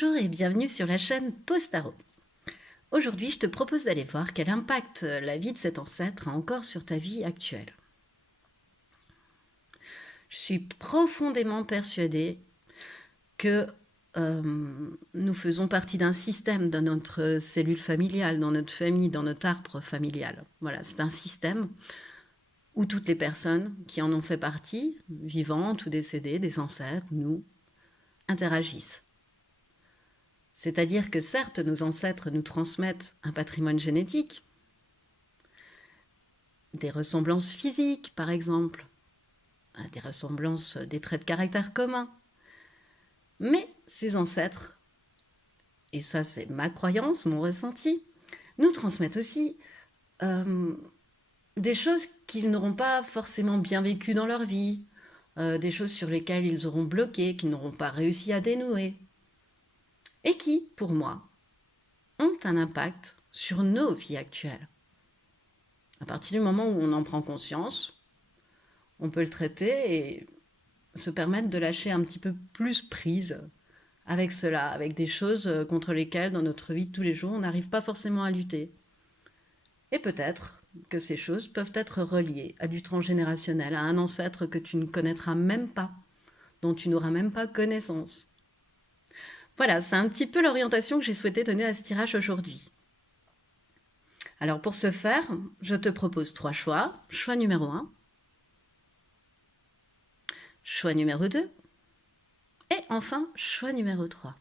Bonjour et bienvenue sur la chaîne Postaro. Aujourd'hui, je te propose d'aller voir quel impact la vie de cet ancêtre a encore sur ta vie actuelle. Je suis profondément persuadée que nous faisons partie d'un système dans notre cellule familiale, dans notre famille, dans notre arbre familial. Voilà, c'est un système où toutes les personnes qui en ont fait partie, vivantes ou décédées, des ancêtres, nous, interagissent. C'est-à-dire que certes, nos ancêtres nous transmettent un patrimoine génétique, des ressemblances physiques par exemple, des ressemblances, des traits de caractère communs. Mais ces ancêtres, et ça c'est ma croyance, mon ressenti, nous transmettent aussi des choses qu'ils n'auront pas forcément bien vécues dans leur vie, des choses sur lesquelles ils auront bloqué, qu'ils n'auront pas réussi à dénouer, et qui, pour moi, ont un impact sur nos vies actuelles. À partir du moment où on en prend conscience, on peut le traiter et se permettre de lâcher un petit peu plus prise avec cela, avec des choses contre lesquelles, dans notre vie de tous les jours, on n'arrive pas forcément à lutter. Et peut-être que ces choses peuvent être reliées à du transgénérationnel, à un ancêtre que tu ne connaîtras même pas, dont tu n'auras même pas connaissance. Voilà, c'est un petit peu l'orientation que j'ai souhaité donner à ce tirage aujourd'hui. Alors pour ce faire, je te propose 3 choix. Choix numéro 1, choix numéro 2, et enfin, choix numéro 3.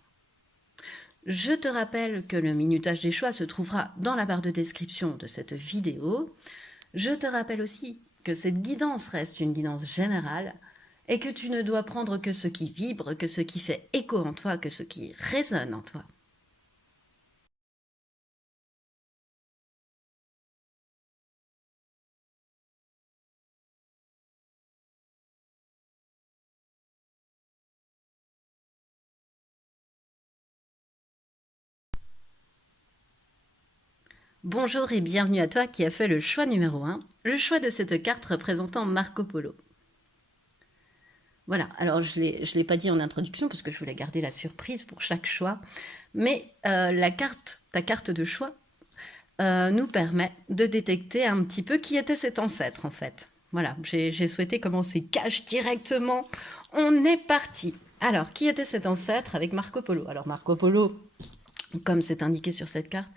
Je te rappelle que le minutage des choix se trouvera dans la barre de description de cette vidéo. Je te rappelle aussi que cette guidance reste une guidance générale et que tu ne dois prendre que ce qui vibre, que ce qui fait écho en toi, que ce qui résonne en toi. Bonjour et bienvenue à toi qui as fait le choix numéro 1, le choix de cette carte représentant Marco Polo. Voilà, alors je ne l'ai pas dit en introduction parce que je voulais garder la surprise pour chaque choix, mais ta carte de choix nous permet de détecter un petit peu qui était cet ancêtre en fait. Voilà, j'ai souhaité commencer cash directement. On est parti. Alors, qui était cet ancêtre avec Marco Polo? Alors Marco Polo, comme c'est indiqué sur cette carte,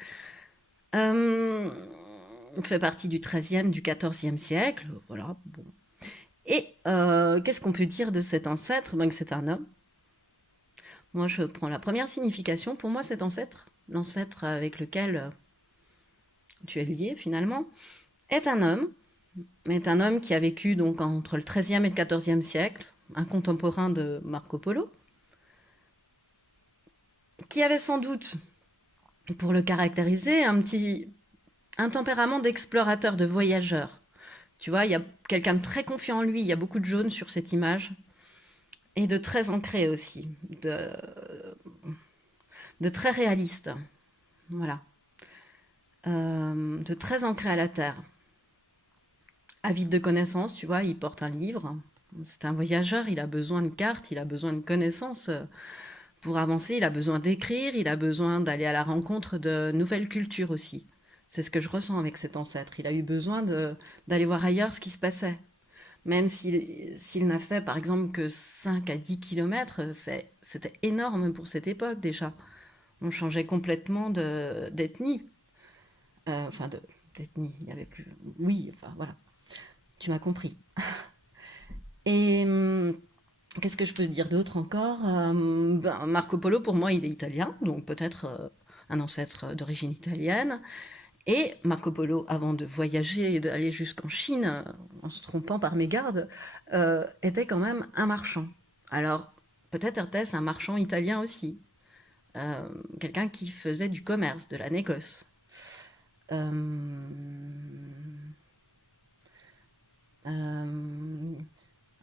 fait partie du XIIIe, du XIVe siècle. Voilà, bon. Et qu'est-ce qu'on peut dire de cet ancêtre? Ben, que c'est un homme. Moi, je prends la première signification. Pour moi, cet ancêtre, l'ancêtre avec lequel tu es lié finalement, est un homme qui a vécu donc entre le XIIIe et le XIVe siècle, un contemporain de Marco Polo, qui avait sans doute, pour le caractériser, un tempérament d'explorateur, de voyageur. Tu vois, il y a quelqu'un de très confiant en lui, il y a beaucoup de jaune sur cette image, et de très ancré aussi, de très réaliste, voilà, de très ancré à la terre. Avide de connaissances, tu vois, il porte un livre, c'est un voyageur, il a besoin de cartes, il a besoin de connaissances pour avancer, il a besoin d'écrire, il a besoin d'aller à la rencontre de nouvelles cultures aussi. C'est ce que je ressens avec cet ancêtre, il a eu besoin d'aller voir ailleurs ce qui se passait. Même s'il n'a fait par exemple que 5 à 10 kilomètres, c'était énorme pour cette époque déjà. On changeait complètement d'ethnie. Enfin, d'ethnie, il n'y avait plus... Oui, enfin voilà, tu m'as compris. Et qu'est-ce que je peux dire d'autre encore? Ben, Marco Polo, pour moi, il est italien, donc peut-être un ancêtre d'origine italienne. Et Marco Polo, avant de voyager et d'aller jusqu'en Chine, en se trompant par mégarde, était quand même un marchand. Alors, peut-être était-ce un marchand italien aussi. Quelqu'un qui faisait du commerce, de la négoce. Euh, euh,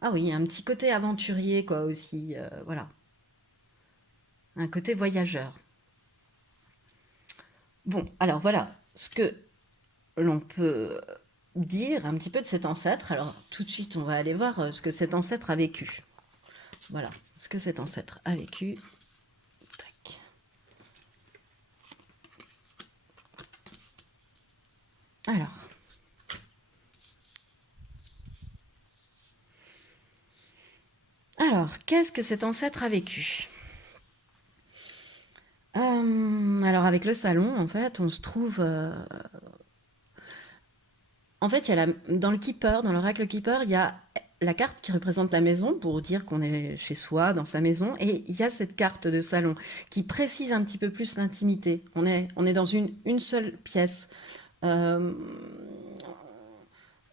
ah oui, un petit côté aventurier, quoi, aussi. Voilà. Un côté voyageur. Bon, alors voilà ce que l'on peut dire un petit peu de cet ancêtre. Alors tout de suite, on va aller voir ce que cet ancêtre a vécu. Voilà, ce que cet ancêtre a vécu. Tac. Alors, qu'est-ce que cet ancêtre a vécu? Alors avec le salon, en fait, on se trouve. En fait, dans le Keeper, dans l'oracle Keeper, il y a la carte qui représente la maison pour dire qu'on est chez soi, dans sa maison, et il y a cette carte de salon qui précise un petit peu plus l'intimité. On est dans une seule pièce. Euh,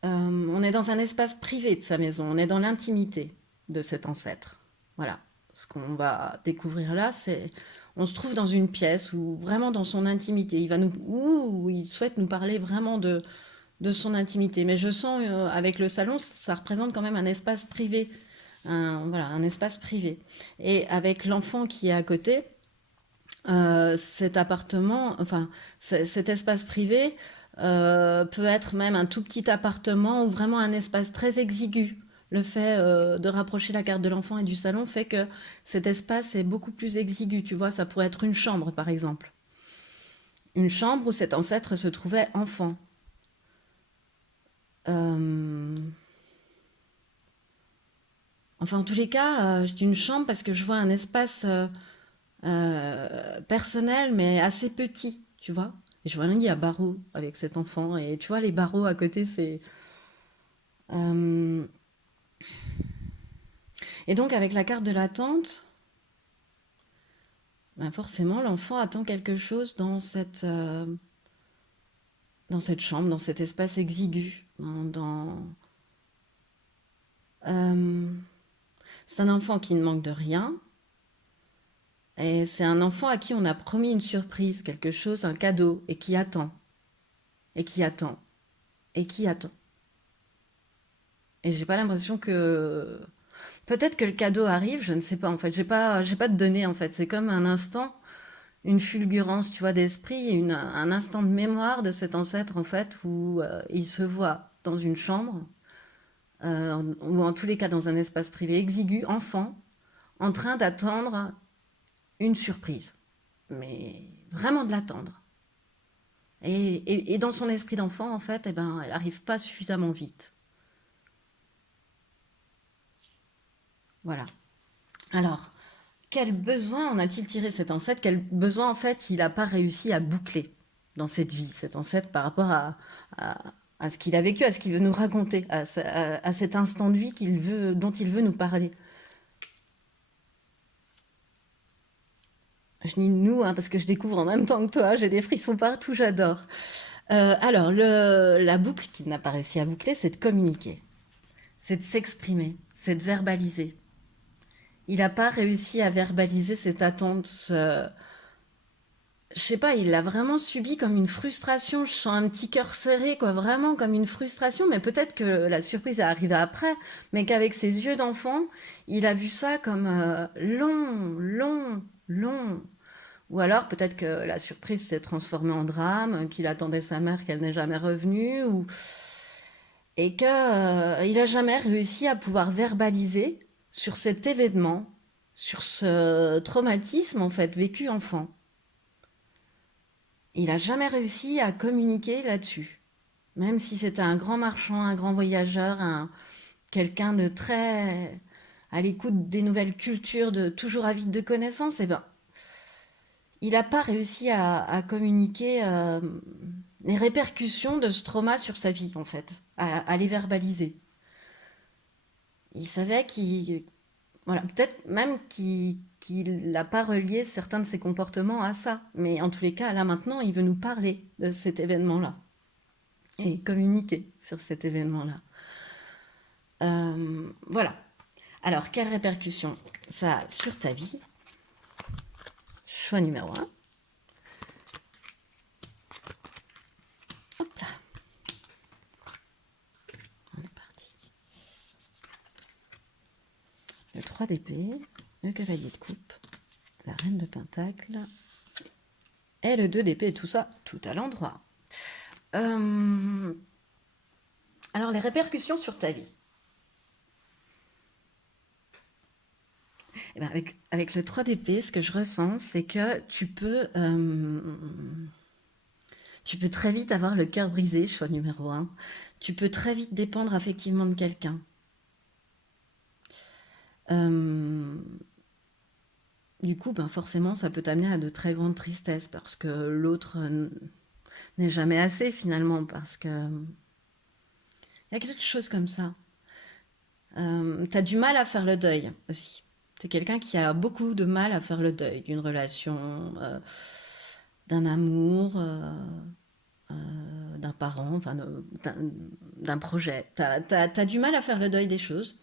on est dans un espace privé de sa maison, on est dans l'intimité de cet ancêtre. Voilà. Ce qu'on va découvrir là, c'est on se trouve dans une pièce ou vraiment dans son intimité. Il souhaite nous parler vraiment de son intimité. Mais je sens avec le salon, ça représente quand même un espace privé, voilà, un espace privé. Et avec l'enfant qui est à côté, cet appartement, enfin cet espace privé peut être même un tout petit appartement ou vraiment un espace très exigu. Le fait de rapprocher la carte de l'enfant et du salon fait que cet espace est beaucoup plus exigu. Tu vois, ça pourrait être une chambre, par exemple. Une chambre où cet ancêtre se trouvait enfant. Euh, Enfin, en tous les cas, je dis une chambre parce que je vois un espace personnel, mais assez petit, tu vois. Et je vois un lit à barreaux avec cet enfant. Et tu vois, les barreaux à côté, c'est... euh, Et donc, avec la carte de l'attente, ben forcément, l'enfant attend quelque chose dans cette chambre, dans cet espace exigu. Euh, C'est un enfant qui ne manque de rien. Et c'est un enfant à qui on a promis une surprise, quelque chose, un cadeau, et qui attend, et qui attend, et qui attend. Et j'ai pas l'impression que... Peut-être que le cadeau arrive, je ne sais pas en fait. J'ai pas de données en fait. C'est comme un instant, une fulgurance, tu vois, d'esprit, un instant de mémoire de cet ancêtre en fait où il se voit dans une chambre, ou en tous les cas dans un espace privé exigu, enfant, en train d'attendre une surprise. Mais vraiment de l'attendre. Et dans son esprit d'enfant, en fait, eh ben, elle n'arrive pas suffisamment vite. Voilà. Alors, quel besoin en a-t-il tiré cet ancêtre? Quel besoin, en fait, il n'a pas réussi à boucler dans cette vie, cet ancêtre, par rapport à, à ce qu'il a vécu, à ce qu'il veut nous raconter, à cet instant de vie dont il veut nous parler. Je dis nous, hein, parce que je découvre en même temps que toi, j'ai des frissons partout, j'adore. Alors, la boucle qu'il n'a pas réussi à boucler, c'est de communiquer, c'est de s'exprimer, c'est de verbaliser. Il n'a pas réussi à verbaliser cette attente. Je sais pas, il l'a vraiment subi comme une frustration. Je sens un petit cœur serré, quoi, vraiment comme une frustration. Mais peut-être que la surprise est arrivée après, mais qu'avec ses yeux d'enfant, il a vu ça comme long, long, long. Ou alors peut-être que la surprise s'est transformée en drame, qu'il attendait sa mère qu'elle n'est jamais revenue, et que il a jamais réussi à pouvoir verbaliser sur cet événement, sur ce traumatisme en fait vécu enfant. Il a jamais réussi à communiquer là-dessus. Même si c'était un grand marchand, un grand voyageur, quelqu'un de très à l'écoute des nouvelles cultures, de toujours avide de connaissances, eh ben, il n'a pas réussi à communiquer les répercussions de ce trauma sur sa vie, en fait, à les verbaliser. Il savait qu'il voilà, peut-être même qu'il n'a pas relié certains de ses comportements à ça. Mais en tous les cas, là maintenant, il veut nous parler de cet événement-là et communiquer sur cet événement-là. Voilà. Alors, quelles répercussions ça a sur ta vie? Choix numéro un. Hop là. On est parti. Le 3 d'épée, le cavalier de coupe, la reine de pentacle et le 2 d'épée, et tout ça, tout à l'endroit. Alors, les répercussions sur ta vie. Eh ben, avec le 3 d'épée, ce que je ressens, c'est que Tu peux très vite avoir le cœur brisé, choix numéro un. Tu peux très vite dépendre affectivement de quelqu'un. Euh, du coup, ben forcément, ça peut t'amener à de très grandes tristesses parce que l'autre n'est jamais assez finalement, parce que il y a quelque chose comme ça. T'as du mal à faire le deuil aussi. T'es quelqu'un qui a beaucoup de mal à faire le deuil d'une relation, d'un amour, d'un parent, enfin d'un projet. T'as du mal à faire le deuil des choses.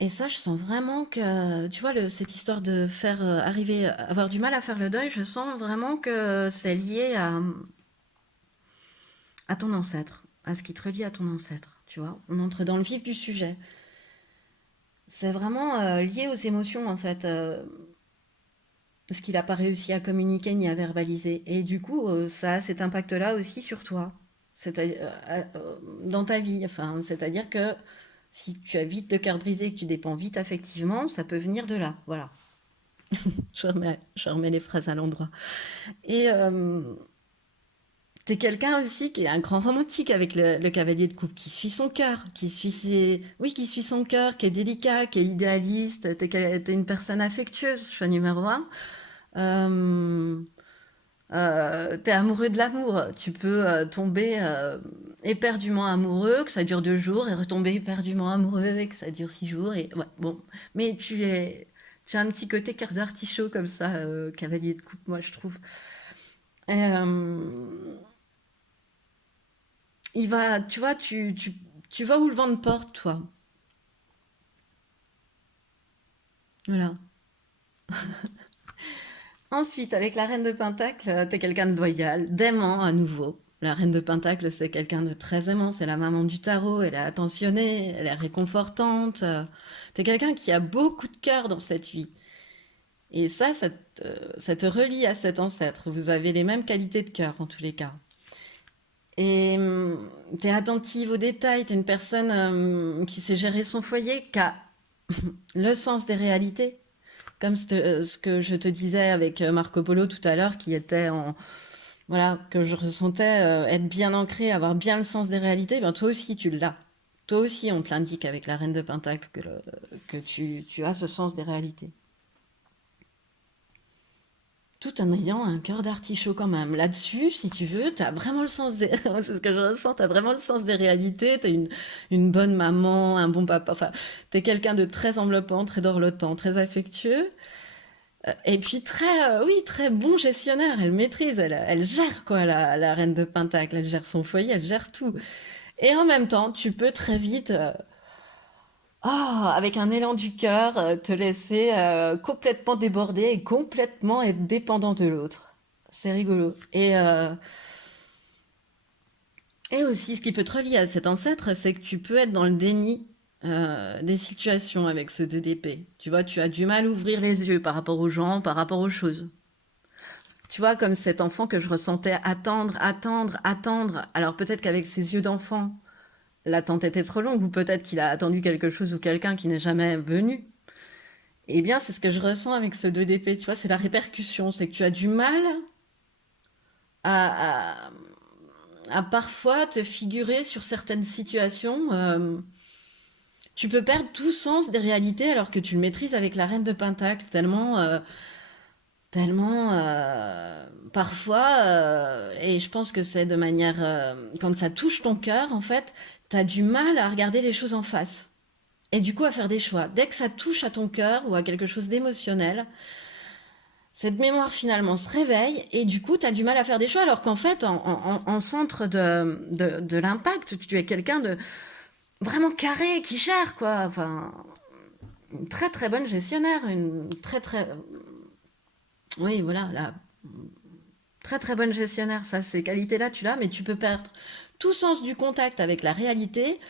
Et ça, je sens vraiment que, tu vois, cette histoire de faire arriver, avoir du mal à faire le deuil, je sens vraiment que c'est lié à ton ancêtre, à ce qui te relie à ton ancêtre, tu vois. On entre dans le vif du sujet. C'est vraiment lié aux émotions, en fait, ce qu'il n'a pas réussi à communiquer ni à verbaliser. Et du coup, ça a cet impact-là aussi sur toi, dans ta vie. Enfin, c'est-à-dire que si tu as vite le cœur brisé et que tu dépends vite affectivement, ça peut venir de là. Voilà. Je remets les phrases à l'endroit. Et t'es quelqu'un aussi qui est un grand romantique avec le cavalier de coupe, qui suit son cœur, qui suit oui, qui suit son cœur, qui est délicat, qui est idéaliste. T'es une personne affectueuse, choix numéro un. Euh, T'es amoureux de l'amour. Tu peux tomber éperdument amoureux, que ça dure 2 jours, et retomber éperdument amoureux et que ça dure 6 jours. Et ouais, bon. Mais tu as un petit côté cœur d'artichaut comme ça, cavalier de coupe, moi je trouve. Et, il va, tu vois, tu vas où le vent te porte, toi. Voilà. Ensuite, avec la reine de Pentacle, t'es quelqu'un de loyal, d'aimant à nouveau. La reine de Pentacle, c'est quelqu'un de très aimant, c'est la maman du tarot, elle est attentionnée, elle est réconfortante. T'es quelqu'un qui a beaucoup de cœur dans cette vie. Et ça te relie à cet ancêtre. Vous avez les mêmes qualités de cœur en tous les cas. Et t'es attentive aux détails, t'es une personne qui sait gérer son foyer, qui a le sens des réalités. Comme ce que je te disais avec Marco Polo tout à l'heure, qui était en, voilà, que je ressentais être bien ancré, avoir bien le sens des réalités, ben toi aussi tu l'as. Toi aussi, on te l'indique avec la reine de Pentacle que tu as ce sens des réalités. Tout en ayant un cœur d'artichaut quand même. Là-dessus, si tu veux, tu as vraiment le sens des... C'est ce que je ressens, tu as vraiment le sens des réalités, tu es une bonne maman, un bon papa, enfin, tu es quelqu'un de très enveloppant, très dorlotant, très affectueux. Et puis oui, très bon gestionnaire. Elle maîtrise, elle gère quoi, la reine de Pentacle. Elle gère son foyer, elle gère tout. Et en même temps, tu peux très vite, avec un élan du cœur, te laisser complètement déborder et complètement être dépendant de l'autre. C'est rigolo. Et aussi, ce qui peut te relier à cet ancêtre, c'est que tu peux être dans le déni des situations avec ce 2 d'épée. Tu vois, tu as du mal à ouvrir les yeux par rapport aux gens, par rapport aux choses. Tu vois, comme cet enfant que je ressentais attendre, attendre, attendre. Alors peut-être qu'avec ses yeux d'enfant, l'attente était trop longue, ou peut-être qu'il a attendu quelque chose ou quelqu'un qui n'est jamais venu. Eh bien, c'est ce que je ressens avec ce 2 d'épée. Tu vois, c'est la répercussion. C'est que tu as du mal à, à, à parfois te figurer sur certaines situations. Tu peux perdre tout sens des réalités alors que tu le maîtrises avec la reine de Pentacle, tellement parfois, et je pense que c'est de manière, quand ça touche ton cœur, en fait, t'as du mal à regarder les choses en face. Et du coup, à faire des choix. Dès que ça touche à ton cœur ou à quelque chose d'émotionnel, cette mémoire finalement se réveille et du coup, tu as du mal à faire des choix alors qu'en fait, en centre de l'impact, tu es quelqu'un de vraiment carré qui gère, quoi. Enfin, une très très bonne gestionnaire, une très très... Oui, voilà, la très très bonne gestionnaire, ça, ces qualités-là, tu l'as, mais tu peux perdre tout sens du contact avec la réalité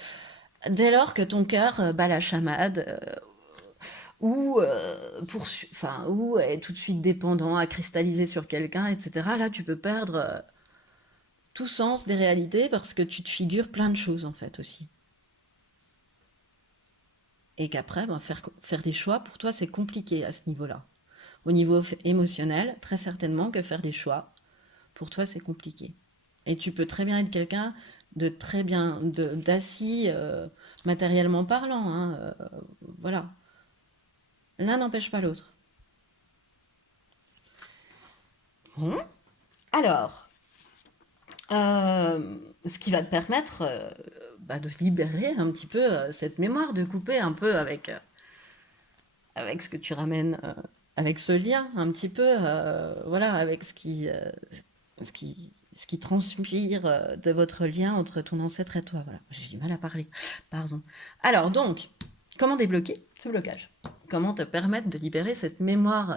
dès lors que ton cœur bat la chamade ou est tout de suite dépendant à cristalliser sur quelqu'un, etc. Là, tu peux perdre tout sens des réalités parce que tu te figures plein de choses en fait aussi. Et qu'après, ben, faire des choix, pour toi, c'est compliqué à ce niveau-là. Au niveau émotionnel, très certainement que faire des choix, pour toi, c'est compliqué. Et tu peux très bien être quelqu'un de très bien, d'assis, matériellement parlant, hein, voilà. L'un n'empêche pas l'autre. Bon. Alors, ce qui va te permettre de libérer un petit peu cette mémoire, de couper un peu avec ce que tu ramènes, avec ce lien un petit peu, voilà, avec ce qui transpire de votre lien entre ton ancêtre et toi. Voilà, j'ai du mal à parler, pardon. Alors donc, comment débloquer ce blocage? Comment te permettre de libérer cette mémoire,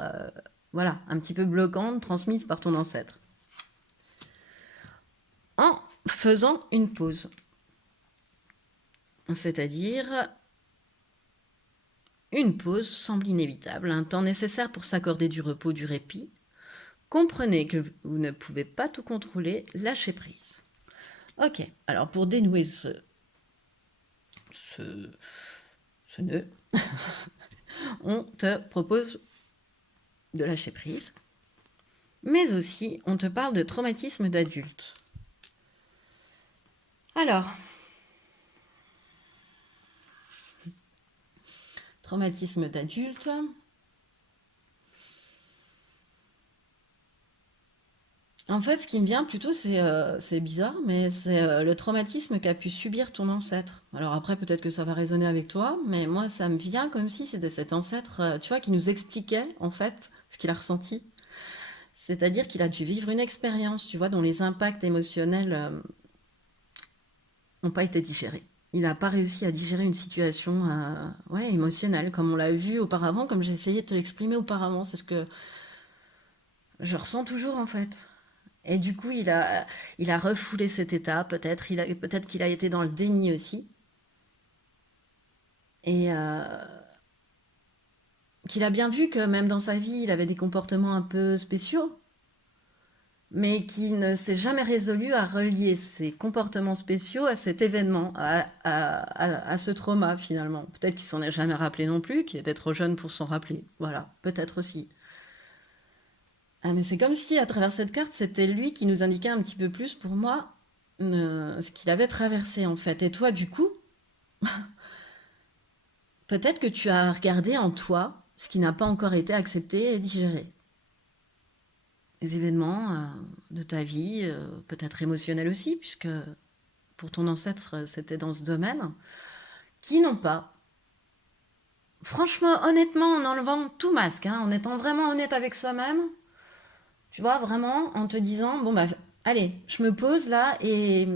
voilà, un petit peu bloquante, transmise par ton ancêtre? En faisant une pause. C'est-à-dire, une pause semble inévitable, un temps nécessaire pour s'accorder du repos, du répit. Comprenez que vous ne pouvez pas tout contrôler, lâchez prise. Ok, alors pour dénouer ce, ce nœud, on te propose de lâcher prise, mais aussi on te parle de traumatisme d'adulte. Alors, traumatisme d'adulte. En fait, ce qui me vient plutôt, c'est bizarre, mais c'est le traumatisme qu'a pu subir ton ancêtre. Alors après, peut-être que ça va résonner avec toi, mais moi, ça me vient comme si c'était cet ancêtre, tu vois, qui nous expliquait, en fait, ce qu'il a ressenti. C'est-à-dire qu'il a dû vivre une expérience, tu vois, dont les impacts émotionnels n'ont pas été digérés. Il n'a pas réussi à digérer une situation ouais, émotionnelle, comme on l'a vu auparavant, comme j'ai essayé de te l'exprimer auparavant. C'est ce que je ressens toujours, en fait. Et du coup, il a refoulé cet état, peut-être. Peut-être qu'il a été dans le déni aussi. Et qu'il a bien vu que même dans sa vie, il avait des comportements un peu spéciaux, mais qui ne s'est jamais résolu à relier ses comportements spéciaux à cet événement, à ce trauma finalement. Peut-être qu'il s'en est jamais rappelé non plus, qu'il était trop jeune pour s'en rappeler. Voilà, peut-être aussi. Ah, mais c'est comme si à travers cette carte, c'était lui qui nous indiquait un petit peu plus pour moi ce qu'il avait traversé en fait. Et toi, du coup, peut-être que tu as regardé en toi ce qui n'a pas encore été accepté et digéré. Les événements de ta vie, peut-être émotionnels aussi, puisque pour ton ancêtre, c'était dans ce domaine, qui n'ont pas. Franchement, honnêtement, en enlevant tout masque, hein, en étant vraiment honnête avec soi-même, tu vois, vraiment, en te disant, bon, bah, allez, je me pose là et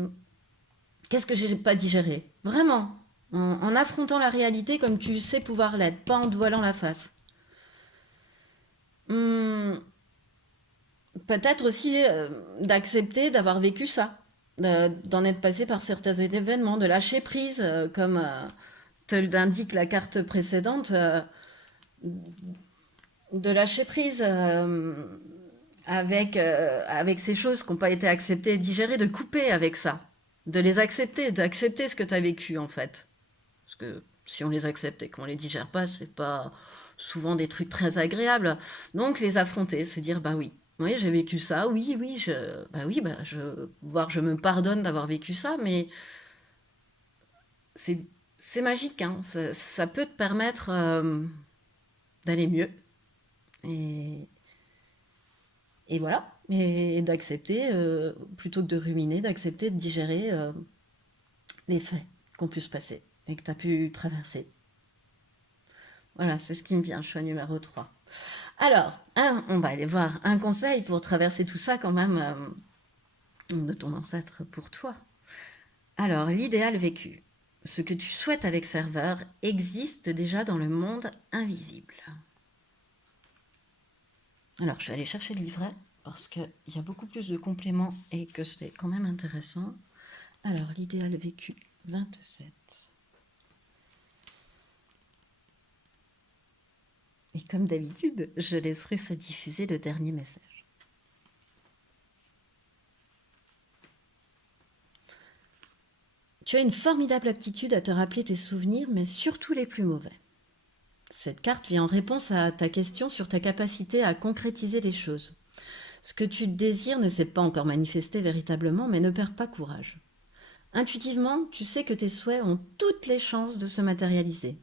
qu'est-ce que j'ai pas digéré? Vraiment, en affrontant la réalité comme tu sais pouvoir l'être, pas en te voilant la face. Hum, peut-être aussi d'accepter d'avoir vécu ça, d'en être passé par certains événements, de lâcher prise, comme te l'indique la carte précédente, de lâcher prise avec ces choses qui n'ont pas été acceptées et digérées, de couper avec ça, de les accepter, d'accepter ce que tu as vécu en fait. Parce que si on les accepte et qu'on les digère pas, c'est pas souvent des trucs très agréables. Donc les affronter, se dire bah oui, oui j'ai vécu ça, oui oui je me pardonne d'avoir vécu ça, mais c'est c'est magique, hein. Ça peut te permettre d'aller mieux et, et voilà, et d'accepter plutôt que de ruminer, d'accepter de digérer les faits qu'on pu se passer et que tu as pu traverser. Voilà, c'est ce qui me vient, choix numéro 3. Alors, on va aller voir un conseil pour traverser tout ça quand même de ton ancêtre pour toi. Alors, l'idéal vécu. Ce que tu souhaites avec ferveur existe déjà dans le monde invisible. Alors, je vais aller chercher le livret parce qu'il y a beaucoup plus de compléments et que c'est quand même intéressant. Alors, l'idéal vécu 27. Et comme d'habitude, je laisserai se diffuser le dernier message. Tu as une formidable aptitude à te rappeler tes souvenirs, mais surtout les plus mauvais. Cette carte vient en réponse à ta question sur ta capacité à concrétiser les choses. Ce que tu désires ne s'est pas encore manifesté véritablement, mais ne perds pas courage. Intuitivement, tu sais que tes souhaits ont toutes les chances de se matérialiser.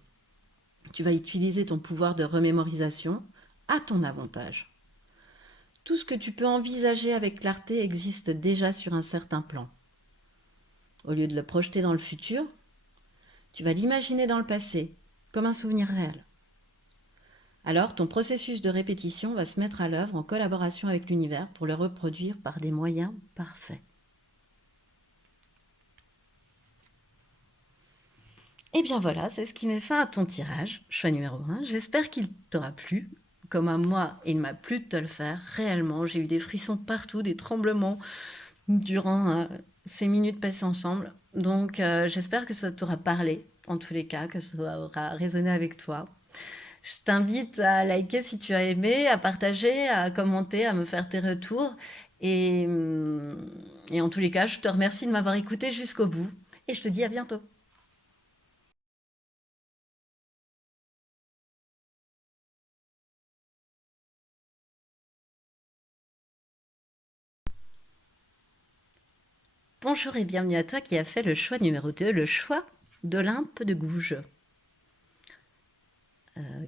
Tu vas utiliser ton pouvoir de remémorisation à ton avantage. Tout ce que tu peux envisager avec clarté existe déjà sur un certain plan. Au lieu de le projeter dans le futur, tu vas l'imaginer dans le passé, comme un souvenir réel. Alors, ton processus de répétition va se mettre à l'œuvre en collaboration avec l'univers pour le reproduire par des moyens parfaits. Et bien voilà, c'est ce qui met fin à ton tirage, choix numéro 1. J'espère qu'il t'aura plu. Comme à moi, il m'a plu de te le faire. Réellement, j'ai eu des frissons partout, des tremblements durant ces minutes passées ensemble. Donc, j'espère que ça t'aura parlé, en tous les cas, que ça aura résonné avec toi. Je t'invite à liker si tu as aimé, à partager, à commenter, à me faire tes retours. Et, et en tous les cas, je te remercie de m'avoir écouté jusqu'au bout. Et je te dis à bientôt. Bonjour et bienvenue à toi qui a fait le choix numéro 2, le choix d'Olympe de Gouges,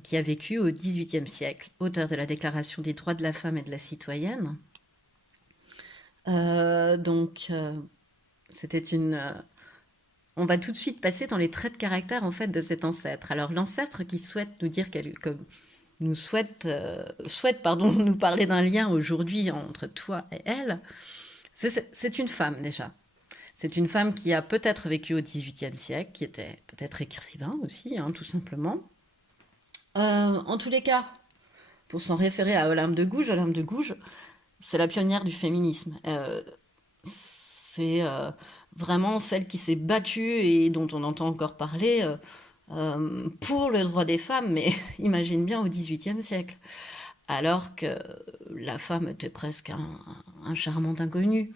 qui a vécu au XVIIIe siècle, auteur de la Déclaration des droits de la femme et de la citoyenne. C'était une... on va tout de suite passer dans les traits de caractère en fait de cet ancêtre. Alors l'ancêtre qui souhaite nous dire souhaite nous parler d'un lien aujourd'hui entre toi et elle, c'est une femme déjà. C'est une femme qui a peut-être vécu au XVIIIe siècle, qui était peut-être écrivain aussi, hein, tout simplement. En tous les cas, pour s'en référer à Olympe de Gouges, c'est la pionnière du féminisme. C'est vraiment celle qui s'est battue et dont on entend encore parler pour le droit des femmes, mais imagine bien au XVIIIe siècle, alors que la femme était presque un charmant inconnu.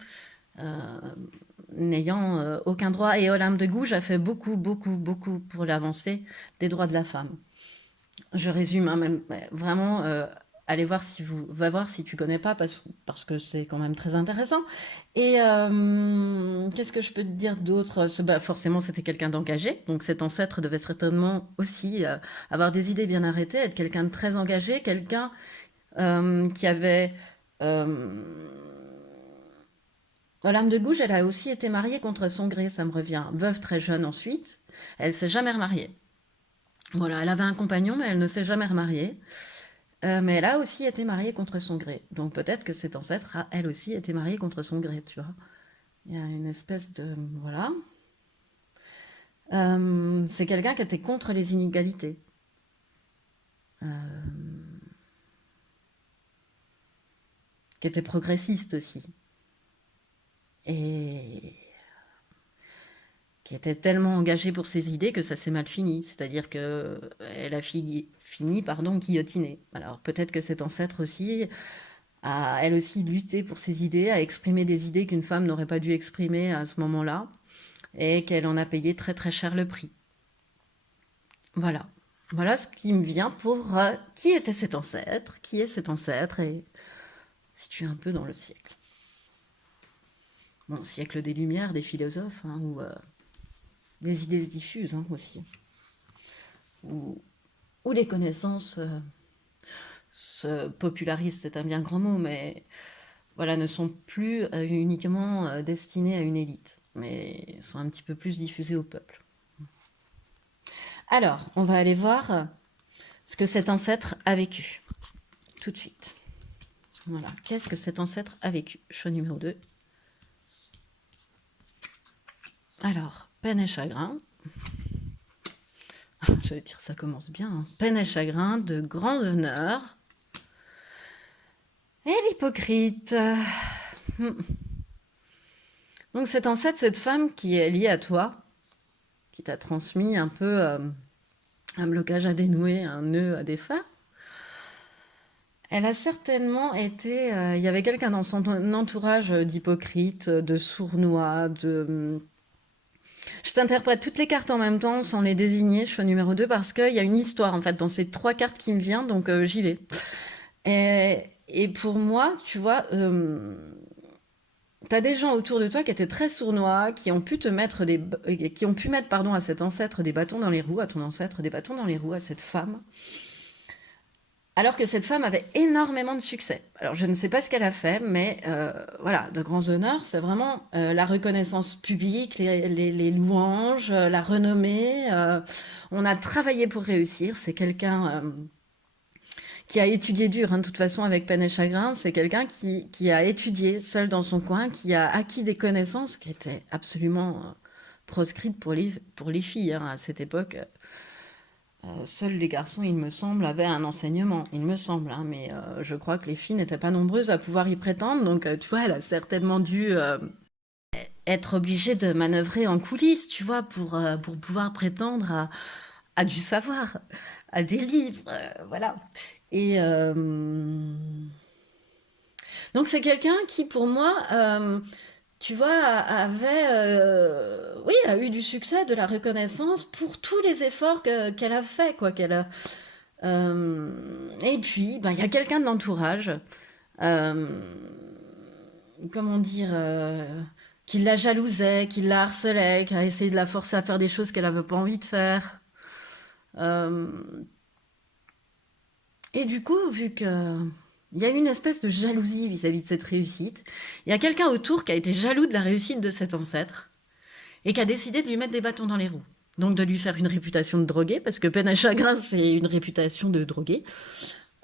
N'ayant aucun droit. Et Olympe de Gouges a fait beaucoup, beaucoup, beaucoup pour l'avancée des droits de la femme. Je résume, hein, même vraiment, allez voir va voir si tu connais pas, parce que c'est quand même très intéressant. Et qu'est-ce que je peux te dire d'autre? Bah, forcément, c'était quelqu'un d'engagé, donc cet ancêtre devait certainement aussi avoir des idées bien arrêtées, être quelqu'un de très engagé, quelqu'un qui avait... euh, Olympe de Gouges, elle a aussi été mariée contre son gré, ça me revient. Veuve très jeune ensuite. Elle s'est jamais remariée. Voilà, elle avait un compagnon, mais elle ne s'est jamais remariée. Mais elle a aussi été mariée contre son gré. Donc peut-être que cet ancêtre a, elle aussi, été mariée contre son gré, tu vois. Il y a une espèce de... Voilà. C'est quelqu'un qui était contre les inégalités. Qui était progressiste aussi. Et qui était tellement engagée pour ses idées que ça s'est mal fini. C'est-à-dire qu'elle a fini guillotinée. Alors peut-être que cet ancêtre aussi a elle aussi lutté pour ses idées, a exprimé des idées qu'une femme n'aurait pas dû exprimer à ce moment-là, et qu'elle en a payé très très cher le prix. Voilà. Voilà ce qui me vient pour qui était cet ancêtre, qui est cet ancêtre, et situer un peu dans le siècle. Bon, siècle des Lumières, des philosophes, hein, ou des idées se diffusent hein, aussi. Où les connaissances se popularisent, c'est un bien grand mot, mais voilà, ne sont plus uniquement destinées à une élite, mais sont un petit peu plus diffusées au peuple. Alors, on va aller voir ce que cet ancêtre a vécu, tout de suite. Voilà, qu'est-ce que cet ancêtre a vécu? Choix numéro 2. Alors, peine et chagrin. Je veux dire, ça commence bien. Hein. Peine et chagrin, de grands honneurs. Et l'hypocrite. Donc cet ancêtre, cette femme qui est liée à toi, qui t'a transmis un peu un blocage à dénouer, un nœud à défaire, elle a certainement été... Il y avait quelqu'un dans son entourage d'hypocrite, de sournois, de... Je t'interprète toutes les cartes en même temps sans les désigner, choix numéro 2, parce qu'il y a une histoire en fait dans ces 3 cartes qui me vient, donc j'y vais. Et pour moi, tu vois, t'as des gens autour de toi qui étaient très sournois, qui ont pu te mettre qui ont pu mettre, pardon, à cet ancêtre des bâtons dans les roues, à ton ancêtre des bâtons dans les roues, à cette femme. Alors que cette femme avait énormément de succès. Alors je ne sais pas ce qu'elle a fait, mais voilà, de grands honneurs, c'est vraiment la reconnaissance publique, les louanges, la renommée. On a travaillé pour réussir. C'est quelqu'un qui a étudié dur, hein, de toute façon, avec peine et chagrin. C'est quelqu'un qui a étudié seul dans son coin, qui a acquis des connaissances qui étaient absolument proscrites pour les filles, hein, à cette époque. Seuls les garçons, il me semble, avaient un enseignement, il me semble, hein, mais je crois que les filles n'étaient pas nombreuses à pouvoir y prétendre, donc tu vois, elle a certainement dû être obligée de manœuvrer en coulisses, tu vois, pour pouvoir prétendre à du savoir, à des livres, voilà. Et donc c'est quelqu'un qui, pour moi, tu vois, avait, oui, a eu du succès, de la reconnaissance pour tous les efforts qu'elle a fait, quoi, et puis, ben, il y a quelqu'un de l'entourage, euh, comment dire, qui la jalousait, qui la harcelait, qui a essayé de la forcer à faire des choses qu'elle n'avait pas envie de faire. Euh, et du coup, vu que il y a eu une espèce de jalousie vis-à-vis de cette réussite, il y a quelqu'un autour qui a été jaloux de la réussite de cet ancêtre et qui a décidé de lui mettre des bâtons dans les roues. Donc de lui faire une réputation de drogué, parce que peine à chagrin, c'est une réputation de drogué.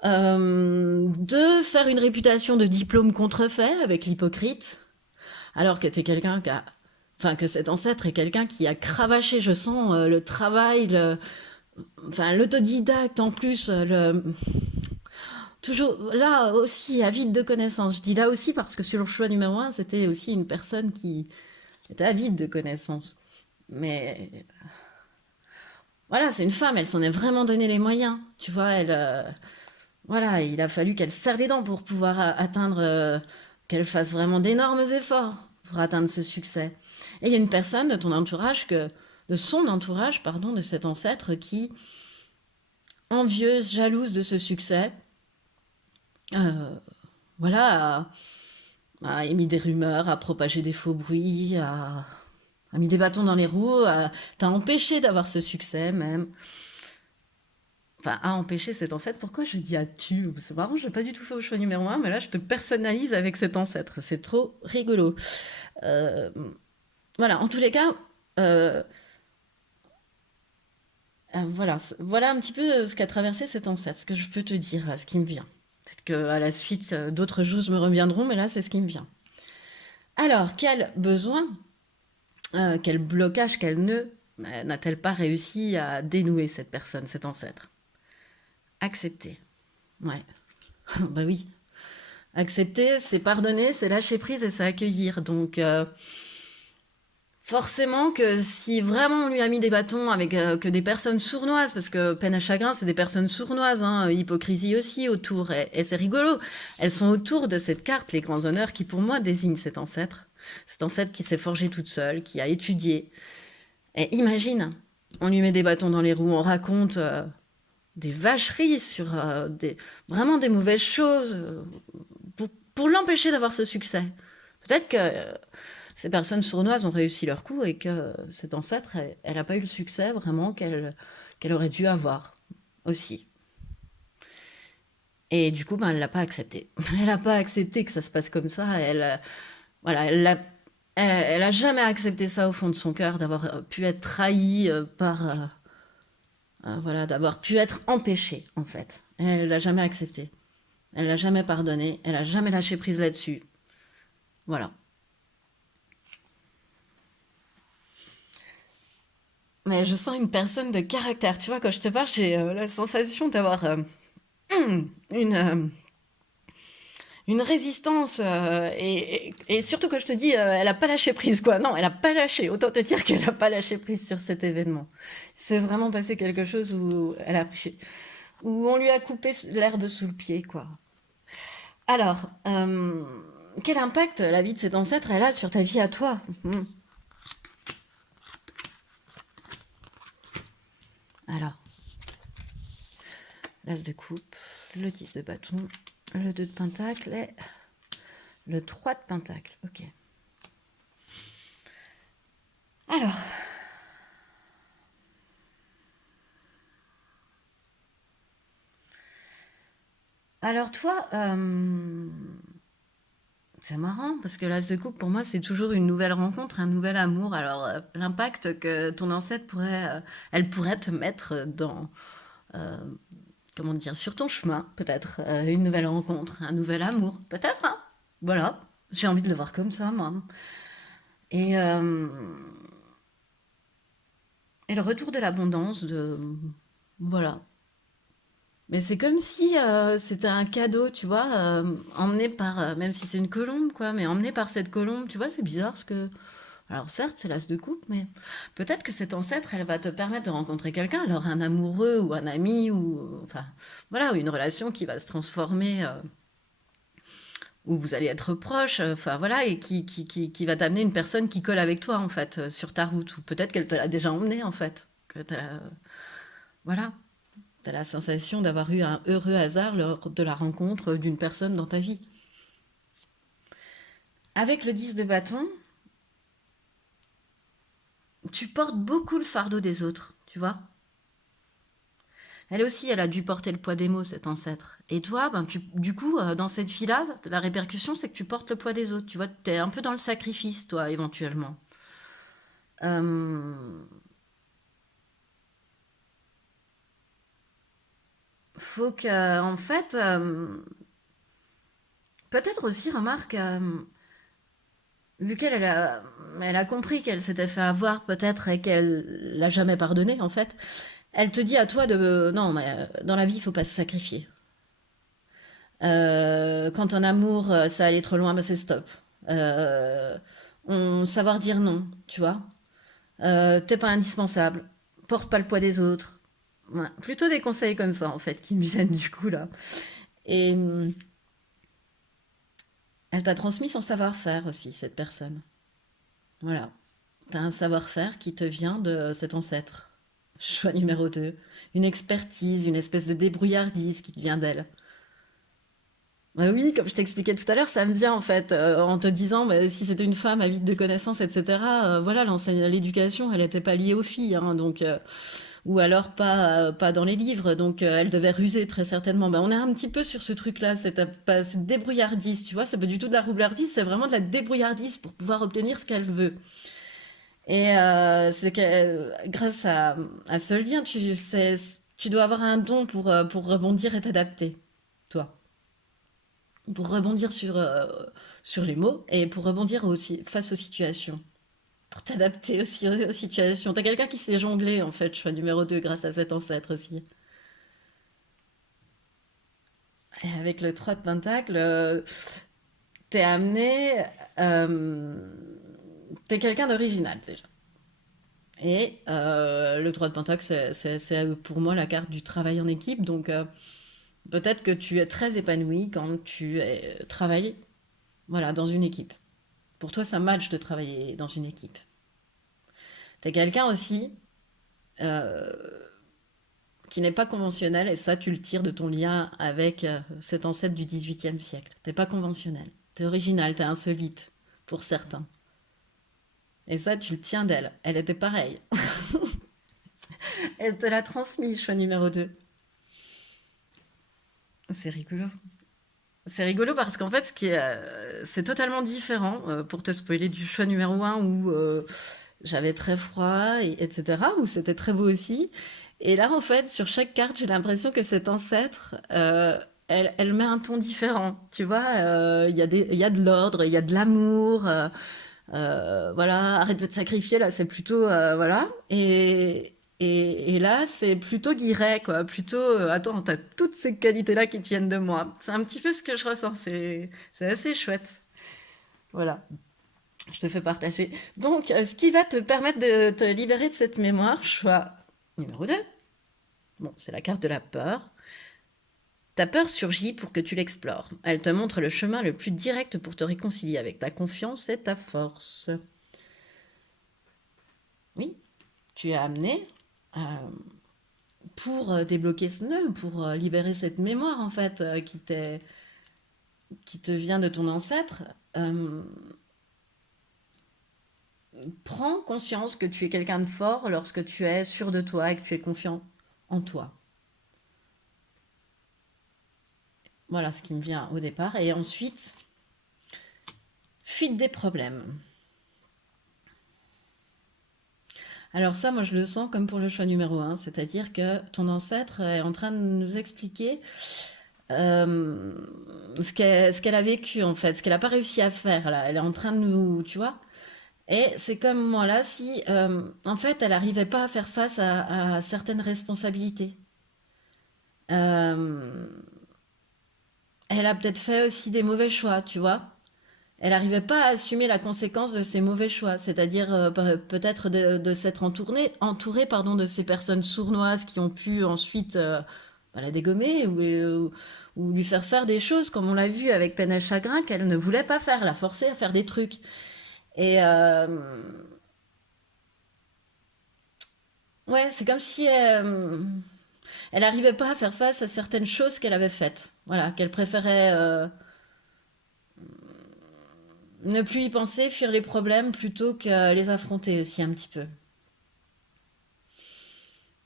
De faire une réputation de diplôme contrefait avec l'hypocrite, alors que t'es quelqu'un qui a, enfin que cet ancêtre est quelqu'un qui a cravaché, je sens le travail, enfin l'autodidacte en plus, toujours là aussi avide de connaissances. Je dis là aussi parce que sur le choix numéro un, c'était aussi une personne qui était avide de connaissances. Mais voilà, c'est une femme, elle s'en est vraiment donné les moyens. Tu vois, voilà, il a fallu qu'elle serre les dents pour pouvoir atteindre, qu'elle fasse vraiment d'énormes efforts pour atteindre ce succès. Et il y a une personne de ton entourage de son entourage, pardon, de cet ancêtre qui, envieuse, jalouse de ce succès, euh, voilà, a émis des rumeurs, a propagé des faux bruits, a mis des bâtons dans les roues, t'a empêché d'avoir ce succès même. Enfin, a empêché cet ancêtre. Pourquoi je dis as-tu? C'est marrant, je n'ai pas du tout fait au choix numéro un, mais là, je te personnalise avec cet ancêtre. C'est trop rigolo. Euh, voilà, en tous les cas, euh, voilà, voilà un petit peu ce qu'a traversé cet ancêtre, ce que je peux te dire, ce qui me vient. Peut-être qu'à la suite, d'autres choses me reviendront, mais là, c'est ce qui me vient. Alors, quel besoin, quel blocage, quel nœud n'a-t-elle pas réussi à dénouer cette personne, cet ancêtre? Accepter. Ouais, bah oui. Accepter, c'est pardonner, c'est lâcher prise et c'est accueillir. Donc, forcément que si vraiment on lui a mis des bâtons avec que des personnes sournoises, parce que peine à chagrin, c'est des personnes sournoises, hein, hypocrisie aussi autour, et c'est rigolo. Elles sont autour de cette carte, les grands honneurs, qui pour moi désignent cet ancêtre qui s'est forgé toute seule, qui a étudié. Et imagine, on lui met des bâtons dans les roues, on raconte des vacheries sur vraiment des mauvaises choses pour l'empêcher d'avoir ce succès. Peut-être que ces personnes sournoises ont réussi leur coup et que cet ancêtre, elle n'a pas eu le succès vraiment qu'elle aurait dû avoir aussi. Et du coup, ben, elle l'a pas accepté. Elle n'a pas accepté que ça se passe comme ça. Voilà, elle a jamais accepté ça au fond de son cœur, d'avoir pu être trahie voilà, d'avoir pu être empêchée en fait. Elle l'a jamais accepté. Elle l'a jamais pardonné. Elle a jamais lâché prise là-dessus. Voilà. Mais je sens une personne de caractère. Tu vois, quand je te parle, j'ai la sensation d'avoir une, euh, une résistance. Et surtout que je te dis, elle a pas lâché prise, quoi. Non, elle a pas lâché. Autant te dire qu'elle a pas lâché prise sur cet événement. C'est vraiment passé quelque chose où où on lui a coupé l'herbe sous le pied, quoi. Alors, quel impact la vie de cet ancêtre elle a sur ta vie à toi? Alors, l'as de coupe, le 10 de bâton Le 2 de pentacle et le 3 de pentacle. Ok. Alors, toi, c'est marrant parce que l'as de coupe pour moi c'est toujours une nouvelle rencontre, un nouvel amour. Alors l'impact que ton ancêtre pourrait, elle pourrait te mettre dans, euh, comment dire, sur ton chemin, peut-être une nouvelle rencontre, un nouvel amour, peut-être. Hein, voilà, j'ai envie de le voir comme ça, moi. Et, euh, et le retour de l'abondance, voilà. Mais c'est comme si c'était un cadeau, tu vois, emmené par, même si c'est une colombe, quoi, mais emmené par cette colombe, tu vois, c'est bizarre parce que, alors certes, c'est l'as de coupe, mais peut-être que cet ancêtre, elle va te permettre de rencontrer quelqu'un, alors un amoureux ou un ami, ou, enfin, voilà, ou une relation qui va se transformer, où vous allez être proches, enfin voilà, et qui va t'amener une personne qui colle avec toi, en fait, sur ta route, ou peut-être qu'elle te l'a déjà emmené, en fait, que t'as, voilà. Tu as la sensation d'avoir eu un heureux hasard lors de la rencontre d'une personne dans ta vie. Avec le 10 de bâton, tu portes beaucoup le fardeau des autres, tu vois. Elle aussi, elle a dû porter le poids des mots, cet ancêtre. Et toi, ben, du coup, dans cette vie-là, la répercussion, c'est que tu portes le poids des autres. Tu vois, tu es un peu dans le sacrifice, toi, éventuellement. Euh, faut que, en fait, peut-être aussi, remarque, vu elle a compris qu'elle s'était fait avoir peut-être et qu'elle l'a jamais pardonné en fait, elle te dit à toi de non mais dans la vie il faut pas se sacrifier. Quand en amour ça allait trop loin, bah c'est stop. Euh, savoir dire non, tu vois. T'es pas indispensable. Porte pas le poids des autres. Ouais, plutôt des conseils comme ça en fait qui me viennent du coup là. Et elle t'a transmis son savoir-faire aussi cette personne. Voilà. T'as un savoir-faire qui te vient de cet ancêtre. Choix numéro 2. Une expertise, une espèce de débrouillardise qui te vient d'elle. Bah oui, comme je t'expliquais tout à l'heure, ça me vient en fait en te disant bah, si c'était une femme avide de connaissances, etc. Voilà, l'éducation, elle n'était pas liée aux filles, hein, donc ou alors pas dans les livres, donc elle devait ruser très certainement. Bah, on est un petit peu sur ce truc-là, cette débrouillardise, tu vois, c'est pas du tout de la roublardise, c'est vraiment de la débrouillardise pour pouvoir obtenir ce qu'elle veut. Et c'est que grâce à ce lien, tu dois avoir un don pour rebondir et t'adapter, toi. Pour rebondir sur les mots et pour rebondir aussi face aux situations. Pour t'adapter aussi aux situations. T'as quelqu'un qui sait jongler, en fait, choix numéro 2 grâce à cet ancêtre aussi. Et avec le 3 de Pentacle, t'es amené. euh, t'es quelqu'un d'original déjà. Et le 3 de Pentacle, c'est pour moi la carte du travail en équipe. Donc peut-être que tu es très épanoui quand travailles voilà, dans une équipe. Pour toi, ça match de travailler dans une équipe. T'es quelqu'un aussi euh, qui n'est pas conventionnel, et ça, tu le tires de ton lien avec cet ancêtre du 18e siècle. T'es pas conventionnel. T'es original, t'es insolite, pour certains. Et ça, tu le tiens d'elle. Elle était pareille. Elle te l'a transmis, choix numéro 2. C'est rigolo. C'est rigolo parce qu'en fait, c'est totalement différent, pour te spoiler, du choix numéro un où j'avais très froid, etc., où c'était très beau aussi. Et là, en fait, sur chaque carte, j'ai l'impression que cet ancêtre, elle met un ton différent. Tu vois, il y a de l'ordre, il y a de l'amour. Voilà, arrête de te sacrifier, là, c'est plutôt, voilà. Et là, c'est plutôt guiré, quoi. Plutôt, attends, t'as toutes ces qualités-là qui te viennent de moi. C'est un petit peu ce que je ressens. C'est assez chouette. Voilà, je te fais partager. Donc, ce qui va te permettre de te libérer de cette mémoire, choix numéro 2. Bon, c'est la carte de la peur. Ta peur surgit pour que tu l'explores. Elle te montre le chemin le plus direct pour te réconcilier avec ta confiance et ta force. Oui, tu es amené euh, pour débloquer ce nœud, pour libérer cette mémoire en fait qui t'est qui te vient de ton ancêtre, euh, prends conscience que tu es quelqu'un de fort lorsque tu es sûr de toi et que tu es confiant en toi. Voilà ce qui me vient au départ. Et ensuite, fuite des problèmes. Alors ça, moi, je le sens comme pour le choix numéro un, c'est-à-dire que ton ancêtre est en train de nous expliquer euh, ce qu'elle a vécu, en fait, ce qu'elle n'a pas réussi à faire, là. Elle est en train de nous, tu vois. Et c'est comme moi là, si, en fait, elle n'arrivait pas à faire face à certaines responsabilités. Euh, Elle a peut-être fait aussi des mauvais choix, tu vois. Elle n'arrivait pas à assumer la conséquence de ses mauvais choix, c'est-à-dire peut-être de s'être entourée pardon, de ces personnes sournoises qui ont pu ensuite bah, la dégommer ou lui faire des choses, comme on l'a vu avec Peine et Chagrin, qu'elle ne voulait pas faire, la forcer à faire des trucs. Et ouais, c'est comme si elle n'arrivait pas à faire face à certaines choses qu'elle avait faites. Voilà, qu'elle préférait ne plus y penser, fuir les problèmes plutôt que les affronter aussi un petit peu.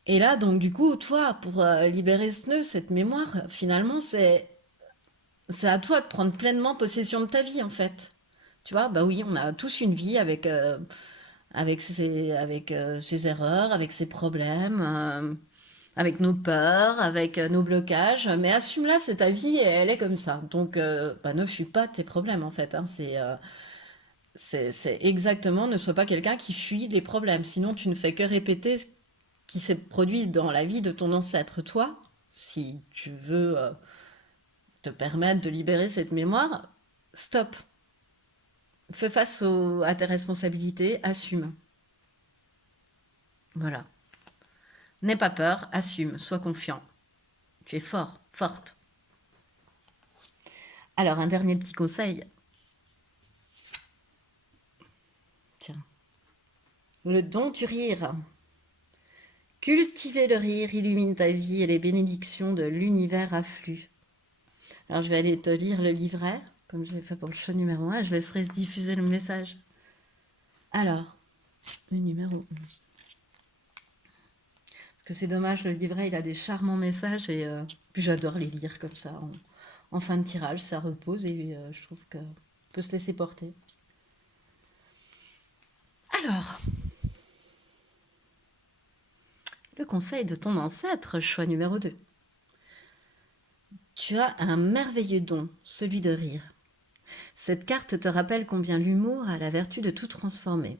Et là, donc, du coup, toi, pour libérer ce nœud, cette mémoire, finalement, c'est à toi de prendre pleinement possession de ta vie, en fait. Tu vois, bah oui, on a tous une vie avec ses erreurs, avec ses problèmes, avec nos peurs, avec nos blocages. Mais assume-la, c'est ta vie et elle est comme ça. Donc, bah, ne fuis pas tes problèmes, en fait. Hein. C'est exactement, ne sois pas quelqu'un qui fuit les problèmes. Sinon, tu ne fais que répéter ce qui s'est produit dans la vie de ton ancêtre. Toi, si tu veux te permettre de libérer cette mémoire, stop. Fais face à tes responsabilités, assume. Voilà. N'aie pas peur, assume, sois confiant. Tu es fort, forte. Alors, un dernier petit conseil. Tiens. Le don du rire. Cultiver le rire illumine ta vie et les bénédictions de l'univers affluent. Alors, je vais aller te lire le livret, comme j'ai fait pour le show numéro un. Je laisserai diffuser le message. Alors, le numéro 11. Parce que c'est dommage, le livret, il a des charmants messages et puis j'adore les lire comme ça, en fin de tirage. Ça repose et je trouve que peut se laisser porter. Alors, le conseil de ton ancêtre, choix numéro 2. Tu as un merveilleux don, celui de rire. Cette carte te rappelle combien l'humour a la vertu de tout transformer.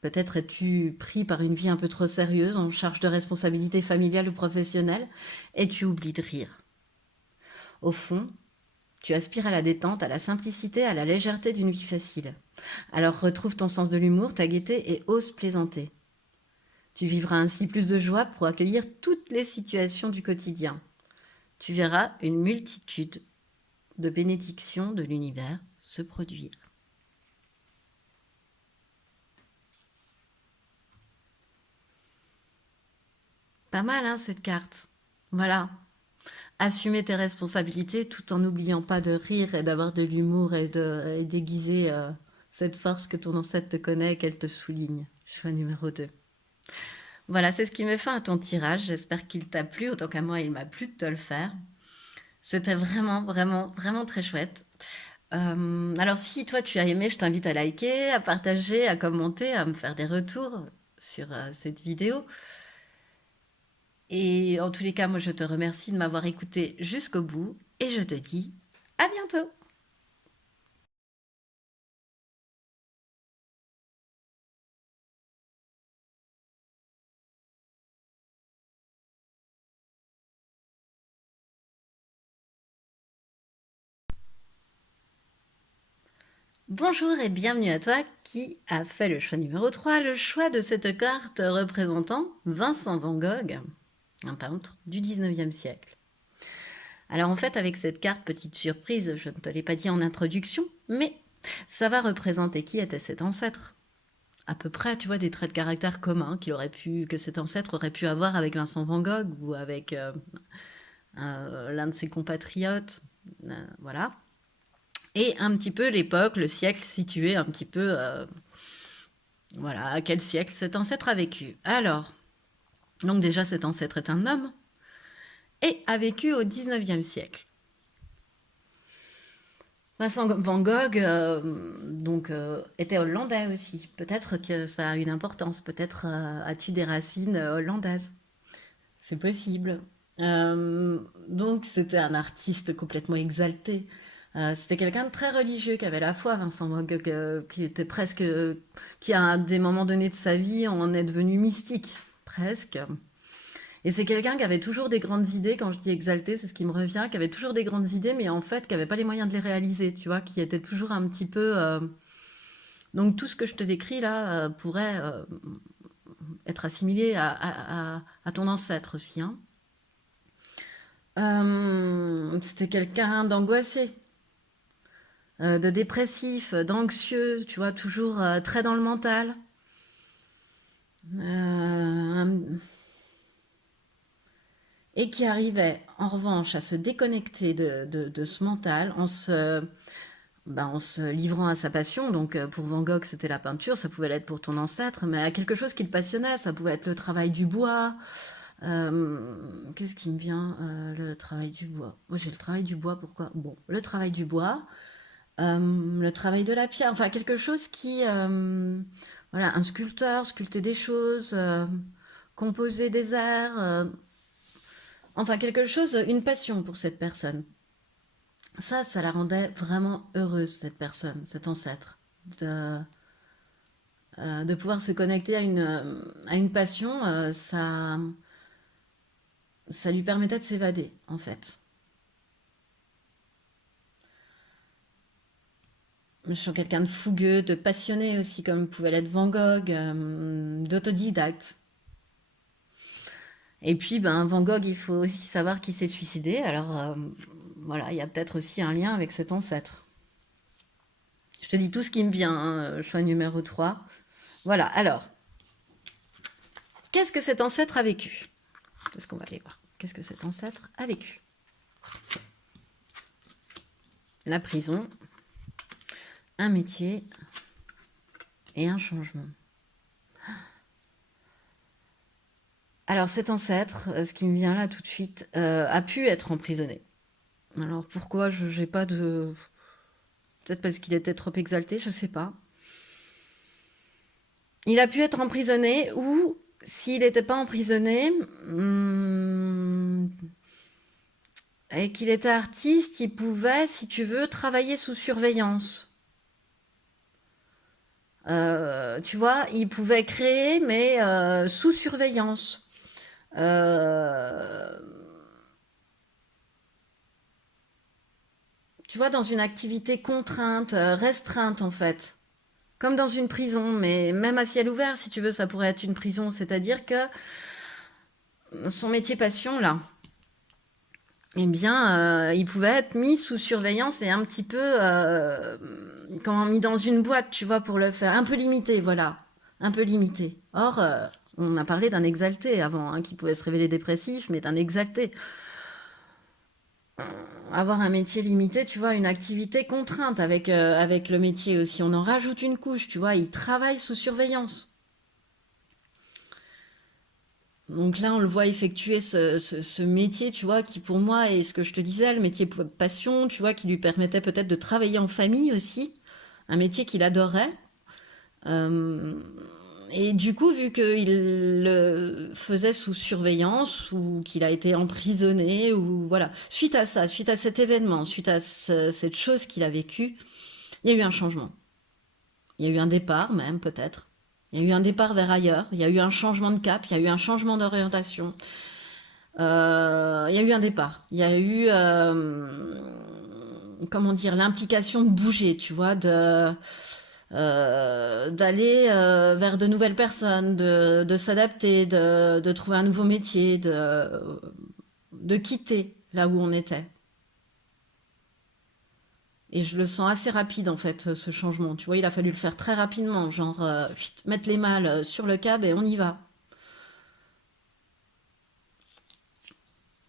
Peut-être es-tu pris par une vie un peu trop sérieuse, en charge de responsabilités familiales ou professionnelles, et tu oublies de rire. Au fond, tu aspires à la détente, à la simplicité, à la légèreté d'une vie facile. Alors retrouve ton sens de l'humour, ta gaieté et ose plaisanter. Tu vivras ainsi plus de joie pour accueillir toutes les situations du quotidien. Tu verras une multitude de bénédictions de l'univers se produire. Pas mal, hein, cette carte. Voilà. Assumer tes responsabilités tout en n'oubliant pas de rire et d'avoir de l'humour et d'aiguiser cette force que ton ancêtre te connaît et qu'elle te souligne. Choix numéro 2. Voilà, c'est ce qui met fin à ton tirage. J'espère qu'il t'a plu, autant qu'à moi, il m'a plu de te le faire. C'était vraiment, vraiment, vraiment très chouette. Alors, si toi tu as aimé, je t'invite à liker, à partager, à commenter, à me faire des retours sur cette vidéo. Et en tous les cas, moi, je te remercie de m'avoir écouté jusqu'au bout et je te dis à bientôt. Bonjour et bienvenue à toi qui a fait le choix numéro 3, le choix de cette carte représentant Vincent Van Gogh, un peintre du 19e siècle. Alors en fait, avec cette carte, petite surprise, je ne te l'ai pas dit en introduction, mais ça va représenter qui était cet ancêtre. À peu près, tu vois, des traits de caractère communs que cet ancêtre aurait pu avoir avec Vincent Van Gogh ou avec l'un de ses compatriotes. Voilà. et un petit peu l'époque, le siècle situé un petit peu, voilà, à quel siècle cet ancêtre a vécu. Alors, donc déjà cet ancêtre est un homme et a vécu au 19e siècle. Vincent Van Gogh donc, était hollandais aussi. Peut-être que ça a une importance. Peut-être as-tu des racines hollandaises. C'est possible. Donc c'était un artiste complètement exalté. C'était quelqu'un de très religieux qui avait la foi, Vincent Van Gogh, qui était presque, qui à des moments donnés de sa vie en est devenu mystique, presque. Et c'est quelqu'un qui avait toujours des grandes idées, quand je dis exalté, c'est ce qui me revient, qui avait toujours des grandes idées, mais en fait, qui n'avait pas les moyens de les réaliser, tu vois, qui était toujours un petit peu... Donc tout ce que je te décris là pourrait être assimilé à ton ancêtre aussi, hein. C'était quelqu'un d'angoissé, de dépressif, d'anxieux, tu vois, toujours très dans le mental. Et qui arrivait en revanche à se déconnecter de ce mental en se livrant à sa passion. Donc pour Van Gogh, c'était la peinture, ça pouvait l'être pour ton ancêtre, mais à quelque chose qui le passionnait, ça pouvait être le travail du bois. Qu'est-ce qui me vient le travail du bois. Moi j'ai le travail du bois, pourquoi? Bon, le travail du bois, le travail de la pierre, enfin quelque chose qui... voilà, un sculpteur, sculpter des choses, composer des airs, enfin quelque chose, une passion pour cette personne. Ça la rendait vraiment heureuse, cette personne, cet ancêtre, de, de pouvoir se connecter à une passion, ça lui permettait de s'évader, en fait. Je suis quelqu'un de fougueux, de passionné aussi, comme pouvait l'être Van Gogh, d'autodidacte. Et puis, ben, Van Gogh, il faut aussi savoir qu'il s'est suicidé. Alors, voilà, il y a peut-être aussi un lien avec cet ancêtre. Je te dis tout ce qui me vient, hein, choix numéro 3. Voilà, alors, qu'est-ce que cet ancêtre a vécu? Qu'est-ce qu'on va aller voir? Qu'est-ce que cet ancêtre a vécu? La prison, un métier et un changement. Alors cet ancêtre, ce qui me vient là tout de suite, a pu être emprisonné. Alors pourquoi je n'ai pas de... Peut-être parce qu'il était trop exalté, je ne sais pas. Il a pu être emprisonné ou s'il n'était pas emprisonné et qu'il était artiste, il pouvait, si tu veux, travailler sous surveillance. Tu vois, il pouvait créer, mais sous surveillance. Euh, tu vois, dans une activité contrainte, restreinte en fait. Comme dans une prison, mais même à ciel ouvert, si tu veux, ça pourrait être une prison. C'est-à-dire que son métier passion, là, eh bien, il pouvait être mis sous surveillance et un petit peu, comment, mis dans une boîte, tu vois, pour le faire. Un peu limité, voilà. Un peu limité. Or, on a parlé d'un exalté avant, hein, qui pouvait se révéler dépressif, mais d'un exalté. Avoir un métier limité, tu vois, une activité contrainte avec le métier aussi. On en rajoute une couche, tu vois, il travaille sous surveillance. Donc là, on le voit effectuer ce métier, tu vois, qui pour moi est ce que je te disais, le métier passion, tu vois, qui lui permettait peut-être de travailler en famille aussi, un métier qu'il adorait. Euh, et du coup, vu qu'il le faisait sous surveillance ou qu'il a été emprisonné, ou voilà, suite à ça, suite à cet événement, suite à cette chose qu'il a vécue, il y a eu un changement. Il y a eu un départ même, peut-être. Il y a eu un départ vers ailleurs, il y a eu un changement de cap, il y a eu un changement d'orientation. Il y a eu un départ. Il y a eu, comment dire, l'implication de bouger, tu vois, d'aller vers de nouvelles personnes, de s'adapter, de trouver un nouveau métier, de quitter là où on était. Et je le sens assez rapide en fait, ce changement. Tu vois, il a fallu le faire très rapidement, genre mettre les malles sur le câble et on y va.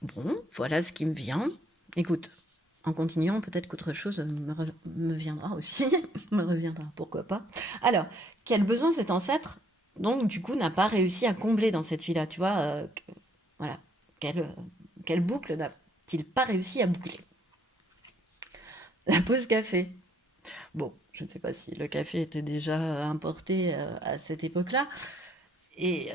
Bon, voilà ce qui me vient. Écoute, En continuant, peut-être qu'autre chose me viendra aussi, me reviendra, pourquoi pas. Alors, quel besoin cet ancêtre, donc, du coup, n'a pas réussi à combler dans cette vie-là, tu vois, voilà, quelle boucle n'a-t-il pas réussi à boucler? La pause café. Bon, je ne sais pas si le café était déjà importé à cette époque-là, et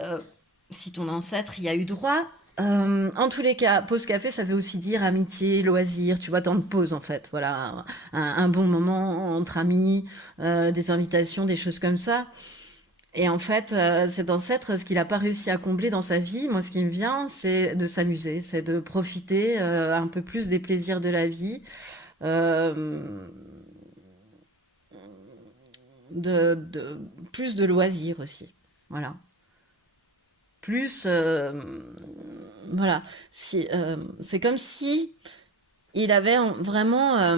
si ton ancêtre y a eu droit. En tous les cas, pause café, ça veut aussi dire amitié, loisir, tu vois, temps de pause en fait. Voilà, un bon moment entre amis, des invitations, des choses comme ça. Et en fait, cet ancêtre, ce qu'il n'a pas réussi à combler dans sa vie, moi, ce qui me vient, c'est de s'amuser, c'est de profiter un peu plus des plaisirs de la vie, euh, plus de loisirs aussi. Voilà. Plus, voilà. Si, c'est comme si il avait vraiment,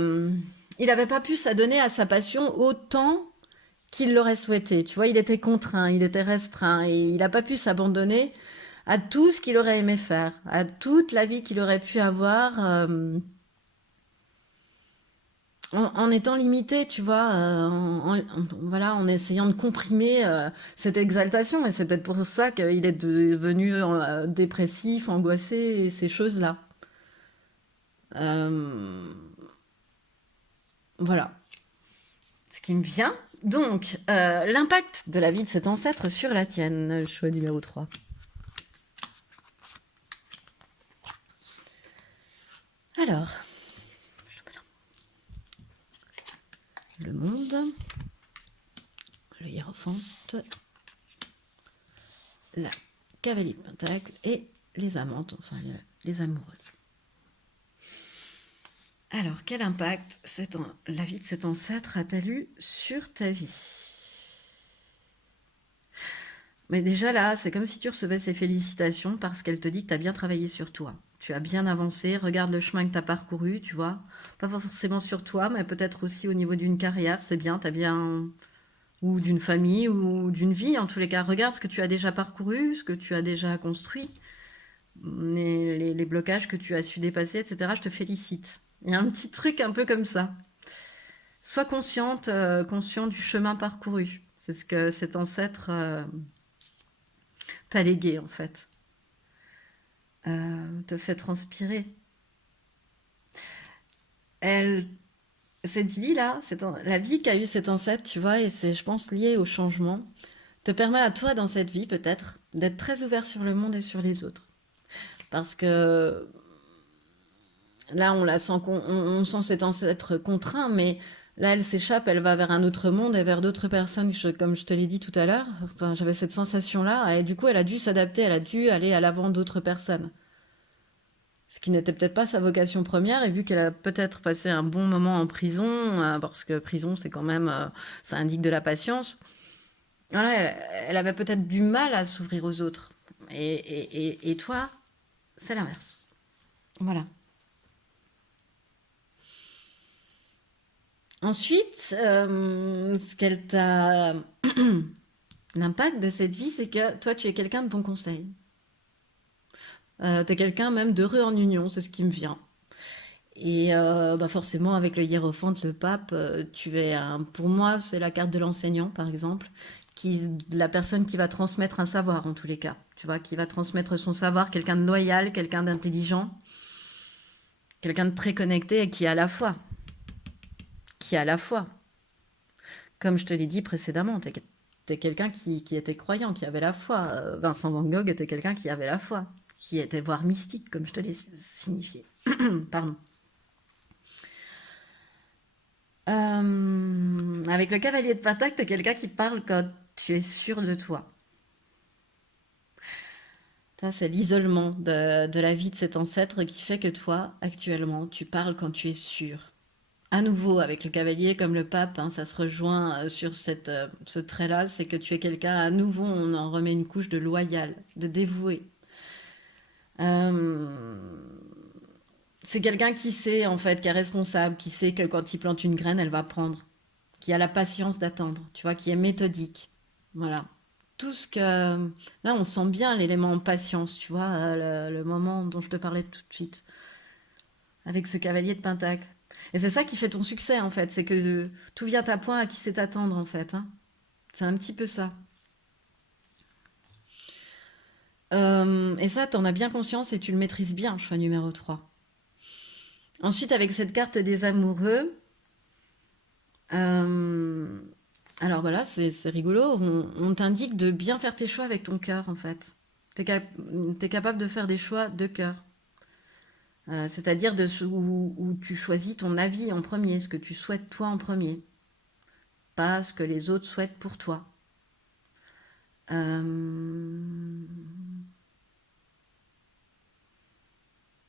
il n'avait pas pu s'adonner à sa passion autant qu'il l'aurait souhaité. Tu vois, il était contraint, il était restreint et il n'a pas pu s'abandonner à tout ce qu'il aurait aimé faire, à toute la vie qu'il aurait pu avoir en étant limité, tu vois, voilà, en essayant de comprimer cette exaltation. Et c'est peut-être pour ça qu'il est devenu dépressif, angoissé et ces choses-là. Euh, voilà, ce qui me vient. Donc, l'impact de la vie de cet ancêtre sur la tienne, choix numéro 3. Alors, le monde, le hiérophante, la cavalier de pentacle et les amantes, enfin les amoureux. Alors, quel impact la vie de cet ancêtre a-t-elle eu sur ta vie? Mais déjà là, c'est comme si tu recevais ses félicitations parce qu'elle te dit que tu as bien travaillé sur toi. Tu as bien avancé, regarde le chemin que tu as parcouru, tu vois. Pas forcément sur toi, mais peut-être aussi au niveau d'une carrière, c'est bien, tu as bien... Ou d'une famille, ou d'une vie, en tous les cas. Regarde ce que tu as déjà parcouru, ce que tu as déjà construit, les blocages que tu as su dépasser, etc. Je te félicite. Il y a un petit truc un peu comme ça. Sois consciente, conscient du chemin parcouru. C'est ce que cet ancêtre t'a légué, en fait. Te fait transpirer. Elle, cette vie-là, la vie qu'a eu cet ancêtre, tu vois, et c'est, je pense, lié au changement, te permet à toi, dans cette vie, peut-être, d'être très ouvert sur le monde et sur les autres. Parce que là, on sent cet ancêtre contraint, mais là, elle s'échappe, elle va vers un autre monde et vers d'autres personnes, comme je te l'ai dit tout à l'heure. Enfin, j'avais cette sensation-là, et du coup, elle a dû s'adapter, elle a dû aller à l'avant d'autres personnes. Ce qui n'était peut-être pas sa vocation première, et vu qu'elle a peut-être passé un bon moment en prison, parce que prison, c'est quand même, ça indique de la patience, voilà, elle avait peut-être du mal à s'ouvrir aux autres. Et toi, c'est l'inverse. Voilà. Ensuite, ce qu'elle t'a... L'impact de cette vie, c'est que toi, tu es quelqu'un de bon conseil. Tu es quelqu'un même d'heureux en union, c'est ce qui me vient. Et bah forcément, avec le hiérophante, le pape, tu es un... Pour moi, c'est la carte de l'enseignant, par exemple, la personne qui va transmettre un savoir, en tous les cas. Tu vois, qui va transmettre son savoir, quelqu'un de loyal, quelqu'un d'intelligent, quelqu'un de très connecté et qui à la fois, comme je te l'ai dit précédemment, t'es quelqu'un qui était croyant, qui avait la foi. Vincent Van Gogh était quelqu'un qui avait la foi, qui était voire mystique, comme je te l'ai signifié. Pardon. Avec le cavalier de Pentacle, t'es quelqu'un qui parle quand tu es sûr de toi. Ça, c'est l'isolement de la vie de cet ancêtre qui fait que toi, actuellement, tu parles quand tu es sûr. À nouveau, avec le cavalier comme le pape, hein, ça se rejoint sur ce trait-là, c'est que tu es quelqu'un, à nouveau, on en remet une couche de loyal, de dévoué. Euh, c'est quelqu'un qui sait, en fait, qui est responsable, qui sait que quand il plante une graine, elle va prendre, qui a la patience d'attendre, tu vois, qui est méthodique. Voilà. Tout ce que... Là, on sent bien l'élément patience, tu vois, le moment dont je te parlais tout de suite, avec ce cavalier de Pentacle. Et c'est ça qui fait ton succès, en fait. C'est que tout vient à point à qui sait t'attendre, en fait, hein. C'est un petit peu ça. Et ça, t'en as bien conscience et tu le maîtrises bien, choix numéro 3. Ensuite, avec cette carte des amoureux, euh, alors voilà, c'est rigolo. On t'indique de bien faire tes choix avec ton cœur, en fait. T'es capable de faire des choix de cœur. C'est-à-dire où tu choisis ton avis en premier, ce que tu souhaites toi en premier, pas ce que les autres souhaitent pour toi. Euh,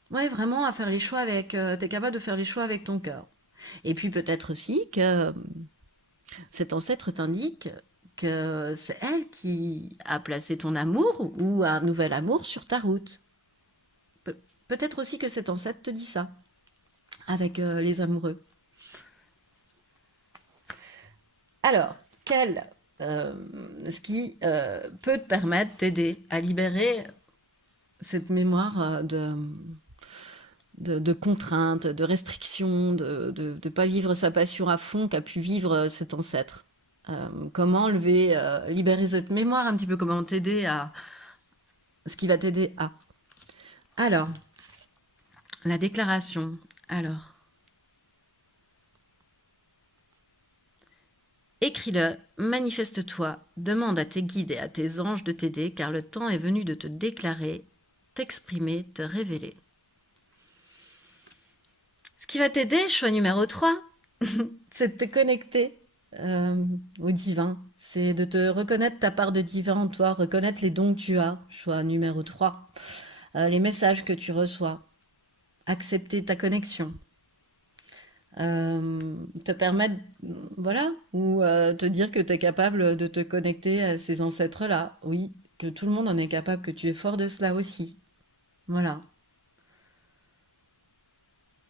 Ouais, vraiment à faire les choix avec. T'es capable de faire les choix avec ton cœur. Et puis peut-être aussi que cet ancêtre t'indique que c'est elle qui a placé ton amour ou un nouvel amour sur ta route. Pe- Peut-être aussi que cet ancêtre te dit ça avec les amoureux. Alors, euh, ce qui peut te permettre, t'aider à libérer cette mémoire de contraintes, de restrictions, de ne pas vivre sa passion à fond qu'a pu vivre cet ancêtre. Comment libérer cette mémoire un petit peu, comment t'aider à ce qui va t'aider à. Alors, la déclaration. Alors, écris-le, manifeste-toi, demande à tes guides et à tes anges de t'aider, car le temps est venu de te déclarer, t'exprimer, te révéler. Ce qui va t'aider, choix numéro 3, c'est de te connecter euh, au divin. C'est de te reconnaître ta part de divin en toi, reconnaître les dons que tu as, choix numéro 3. Les messages que tu reçois, accepter ta connexion, te permettre, voilà, ou te dire que tu es capable de te connecter à ces ancêtres-là. Oui, que tout le monde en est capable, que tu es fort de cela aussi. Voilà.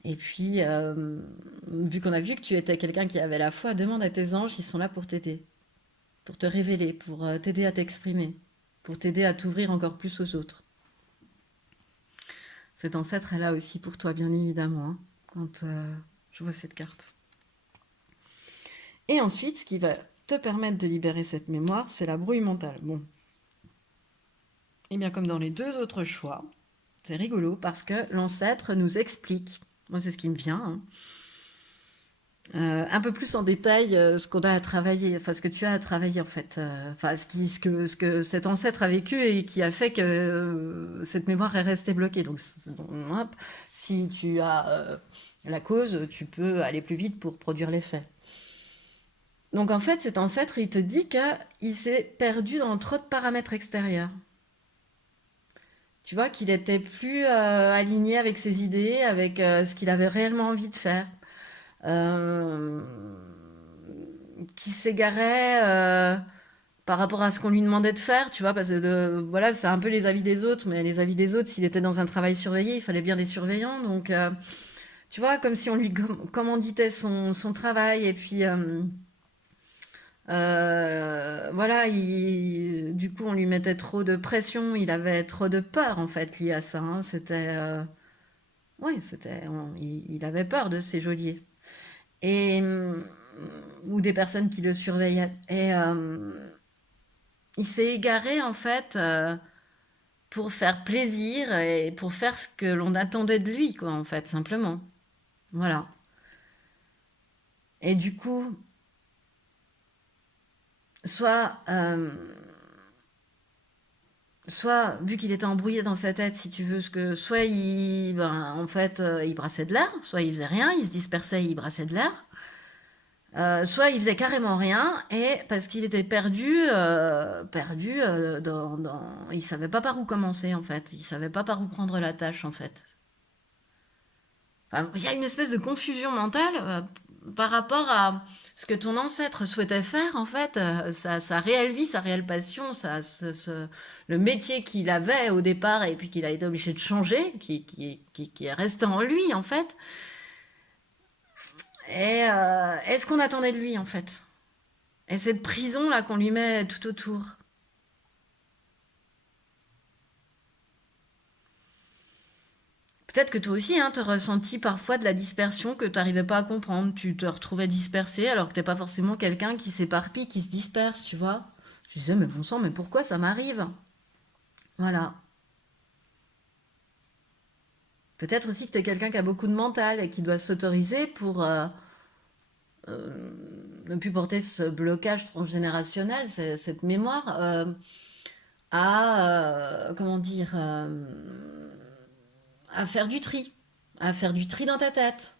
Et puis, vu qu'on a vu que tu étais quelqu'un qui avait la foi, demande à tes anges, ils sont là pour t'aider, pour te révéler, pour t'aider à t'exprimer, pour t'aider à t'ouvrir encore plus aux autres. Cet ancêtre est là aussi pour toi, bien évidemment, hein, quand je vois cette carte. Et ensuite, ce qui va te permettre de libérer cette mémoire, c'est la brouille mentale. Bon, et bien comme dans les deux autres choix, c'est rigolo parce que l'ancêtre nous explique, moi c'est ce qui me vient, hein, un peu plus en détail ce qu'on a à travailler, enfin ce que tu as à travailler en fait, enfin ce que cet ancêtre a vécu et qui a fait que cette mémoire est restée bloquée. Donc hop, si tu as la cause, tu peux aller plus vite pour produire l'effet. Donc en fait, cet ancêtre, il te dit qu'il s'est perdu dans trop de paramètres extérieurs. Tu vois, qu'il était plus aligné avec ses idées, avec ce qu'il avait réellement envie de faire. Euh, qui s'égarait par rapport à ce qu'on lui demandait de faire, tu vois, parce que voilà, c'est un peu les avis des autres, mais les avis des autres, s'il était dans un travail surveillé, il fallait bien des surveillants. Donc, tu vois, comme si on lui commanditait son travail, et puis voilà, du coup, on lui mettait trop de pression, il avait trop de peur, en fait, lié à ça, hein. Ouais, il avait peur de ces geôliers. Et, ou des personnes qui le surveillaient. Et il s'est égaré, en fait, pour faire plaisir et pour faire ce que l'on attendait de lui, quoi, en fait, simplement. Voilà. Et du coup, soit, soit vu qu'il était embrouillé dans sa tête, si tu veux, soit en fait, il brassait de l'air, soit il faisait rien, il se dispersait, il brassait de l'air, soit il faisait carrément rien, et parce qu'il était perdu il savait pas par où commencer en fait, il savait pas par où prendre la tâche en fait. Enfin, il y a une espèce de confusion mentale par rapport à ce que ton ancêtre souhaitait faire en fait, sa réelle vie, sa réelle passion, le métier qu'il avait au départ et puis qu'il a été obligé de changer, qui est resté en lui en fait. Et est-ce qu'on attendait de lui en fait? Et cette prison là qu'on lui met tout autour. Peut-être que toi aussi, hein, tu as ressenti parfois de la dispersion que tu n'arrivais pas à comprendre. Tu te retrouvais dispersé alors que tu n'es pas forcément quelqu'un qui s'éparpille, qui se disperse, tu vois. Tu disais, mais bon sang, mais pourquoi ça m'arrive? Voilà. Peut-être aussi que tu es quelqu'un qui a beaucoup de mental et qui doit s'autoriser pour ne plus porter ce blocage transgénérationnel, cette mémoire, comment dire, à faire du tri, à faire du tri dans ta tête.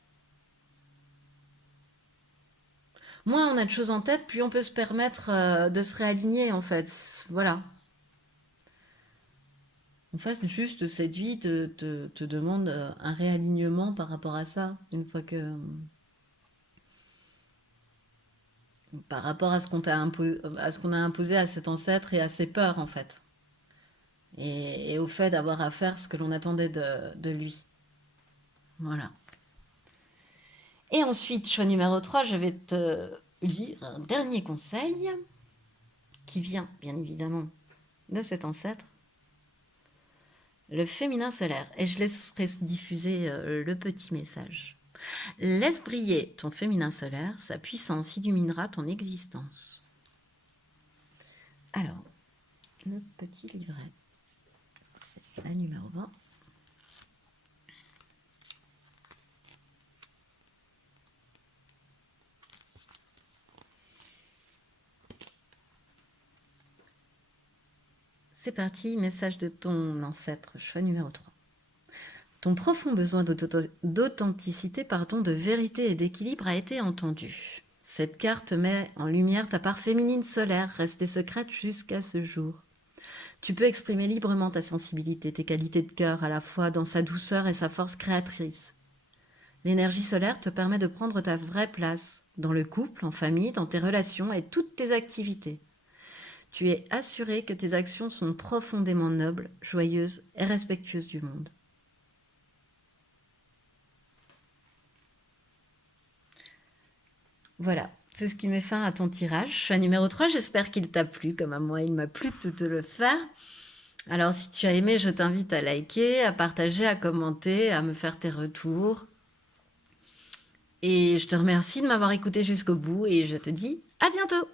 Moins on a de choses en tête, plus on peut se permettre de se réaligner en fait. Voilà. En fait, juste cette vie te demande un réalignement par rapport à ça, une fois que par rapport à ce à ce qu'on a imposé à cet ancêtre et à ses peurs en fait, et au fait d'avoir à faire ce que l'on attendait de lui. Voilà. Et ensuite, choix numéro 3, je vais te lire un dernier conseil qui vient bien évidemment de cet ancêtre, le féminin solaire. Et je laisserai diffuser le petit message. Laisse briller ton féminin solaire, sa puissance illuminera ton existence. Alors, le petit livret, c'est la numéro 20. C'est parti, message de ton ancêtre, choix numéro 3. Ton profond besoin d'authenticité, de vérité et d'équilibre a été entendu. Cette carte met en lumière ta part féminine solaire, restée secrète jusqu'à ce jour. Tu peux exprimer librement ta sensibilité, tes qualités de cœur, à la fois dans sa douceur et sa force créatrice. L'énergie solaire te permet de prendre ta vraie place, dans le couple, en famille, dans tes relations et toutes tes activités. Tu es assuré que tes actions sont profondément nobles, joyeuses et respectueuses du monde. Voilà, c'est ce qui met fin à ton tirage. Choix numéro 3, j'espère qu'il t'a plu, comme à moi il m'a plu de te le faire. Alors si tu as aimé, je t'invite à liker, à partager, à commenter, à me faire tes retours. Et je te remercie de m'avoir écouté jusqu'au bout et je te dis à bientôt.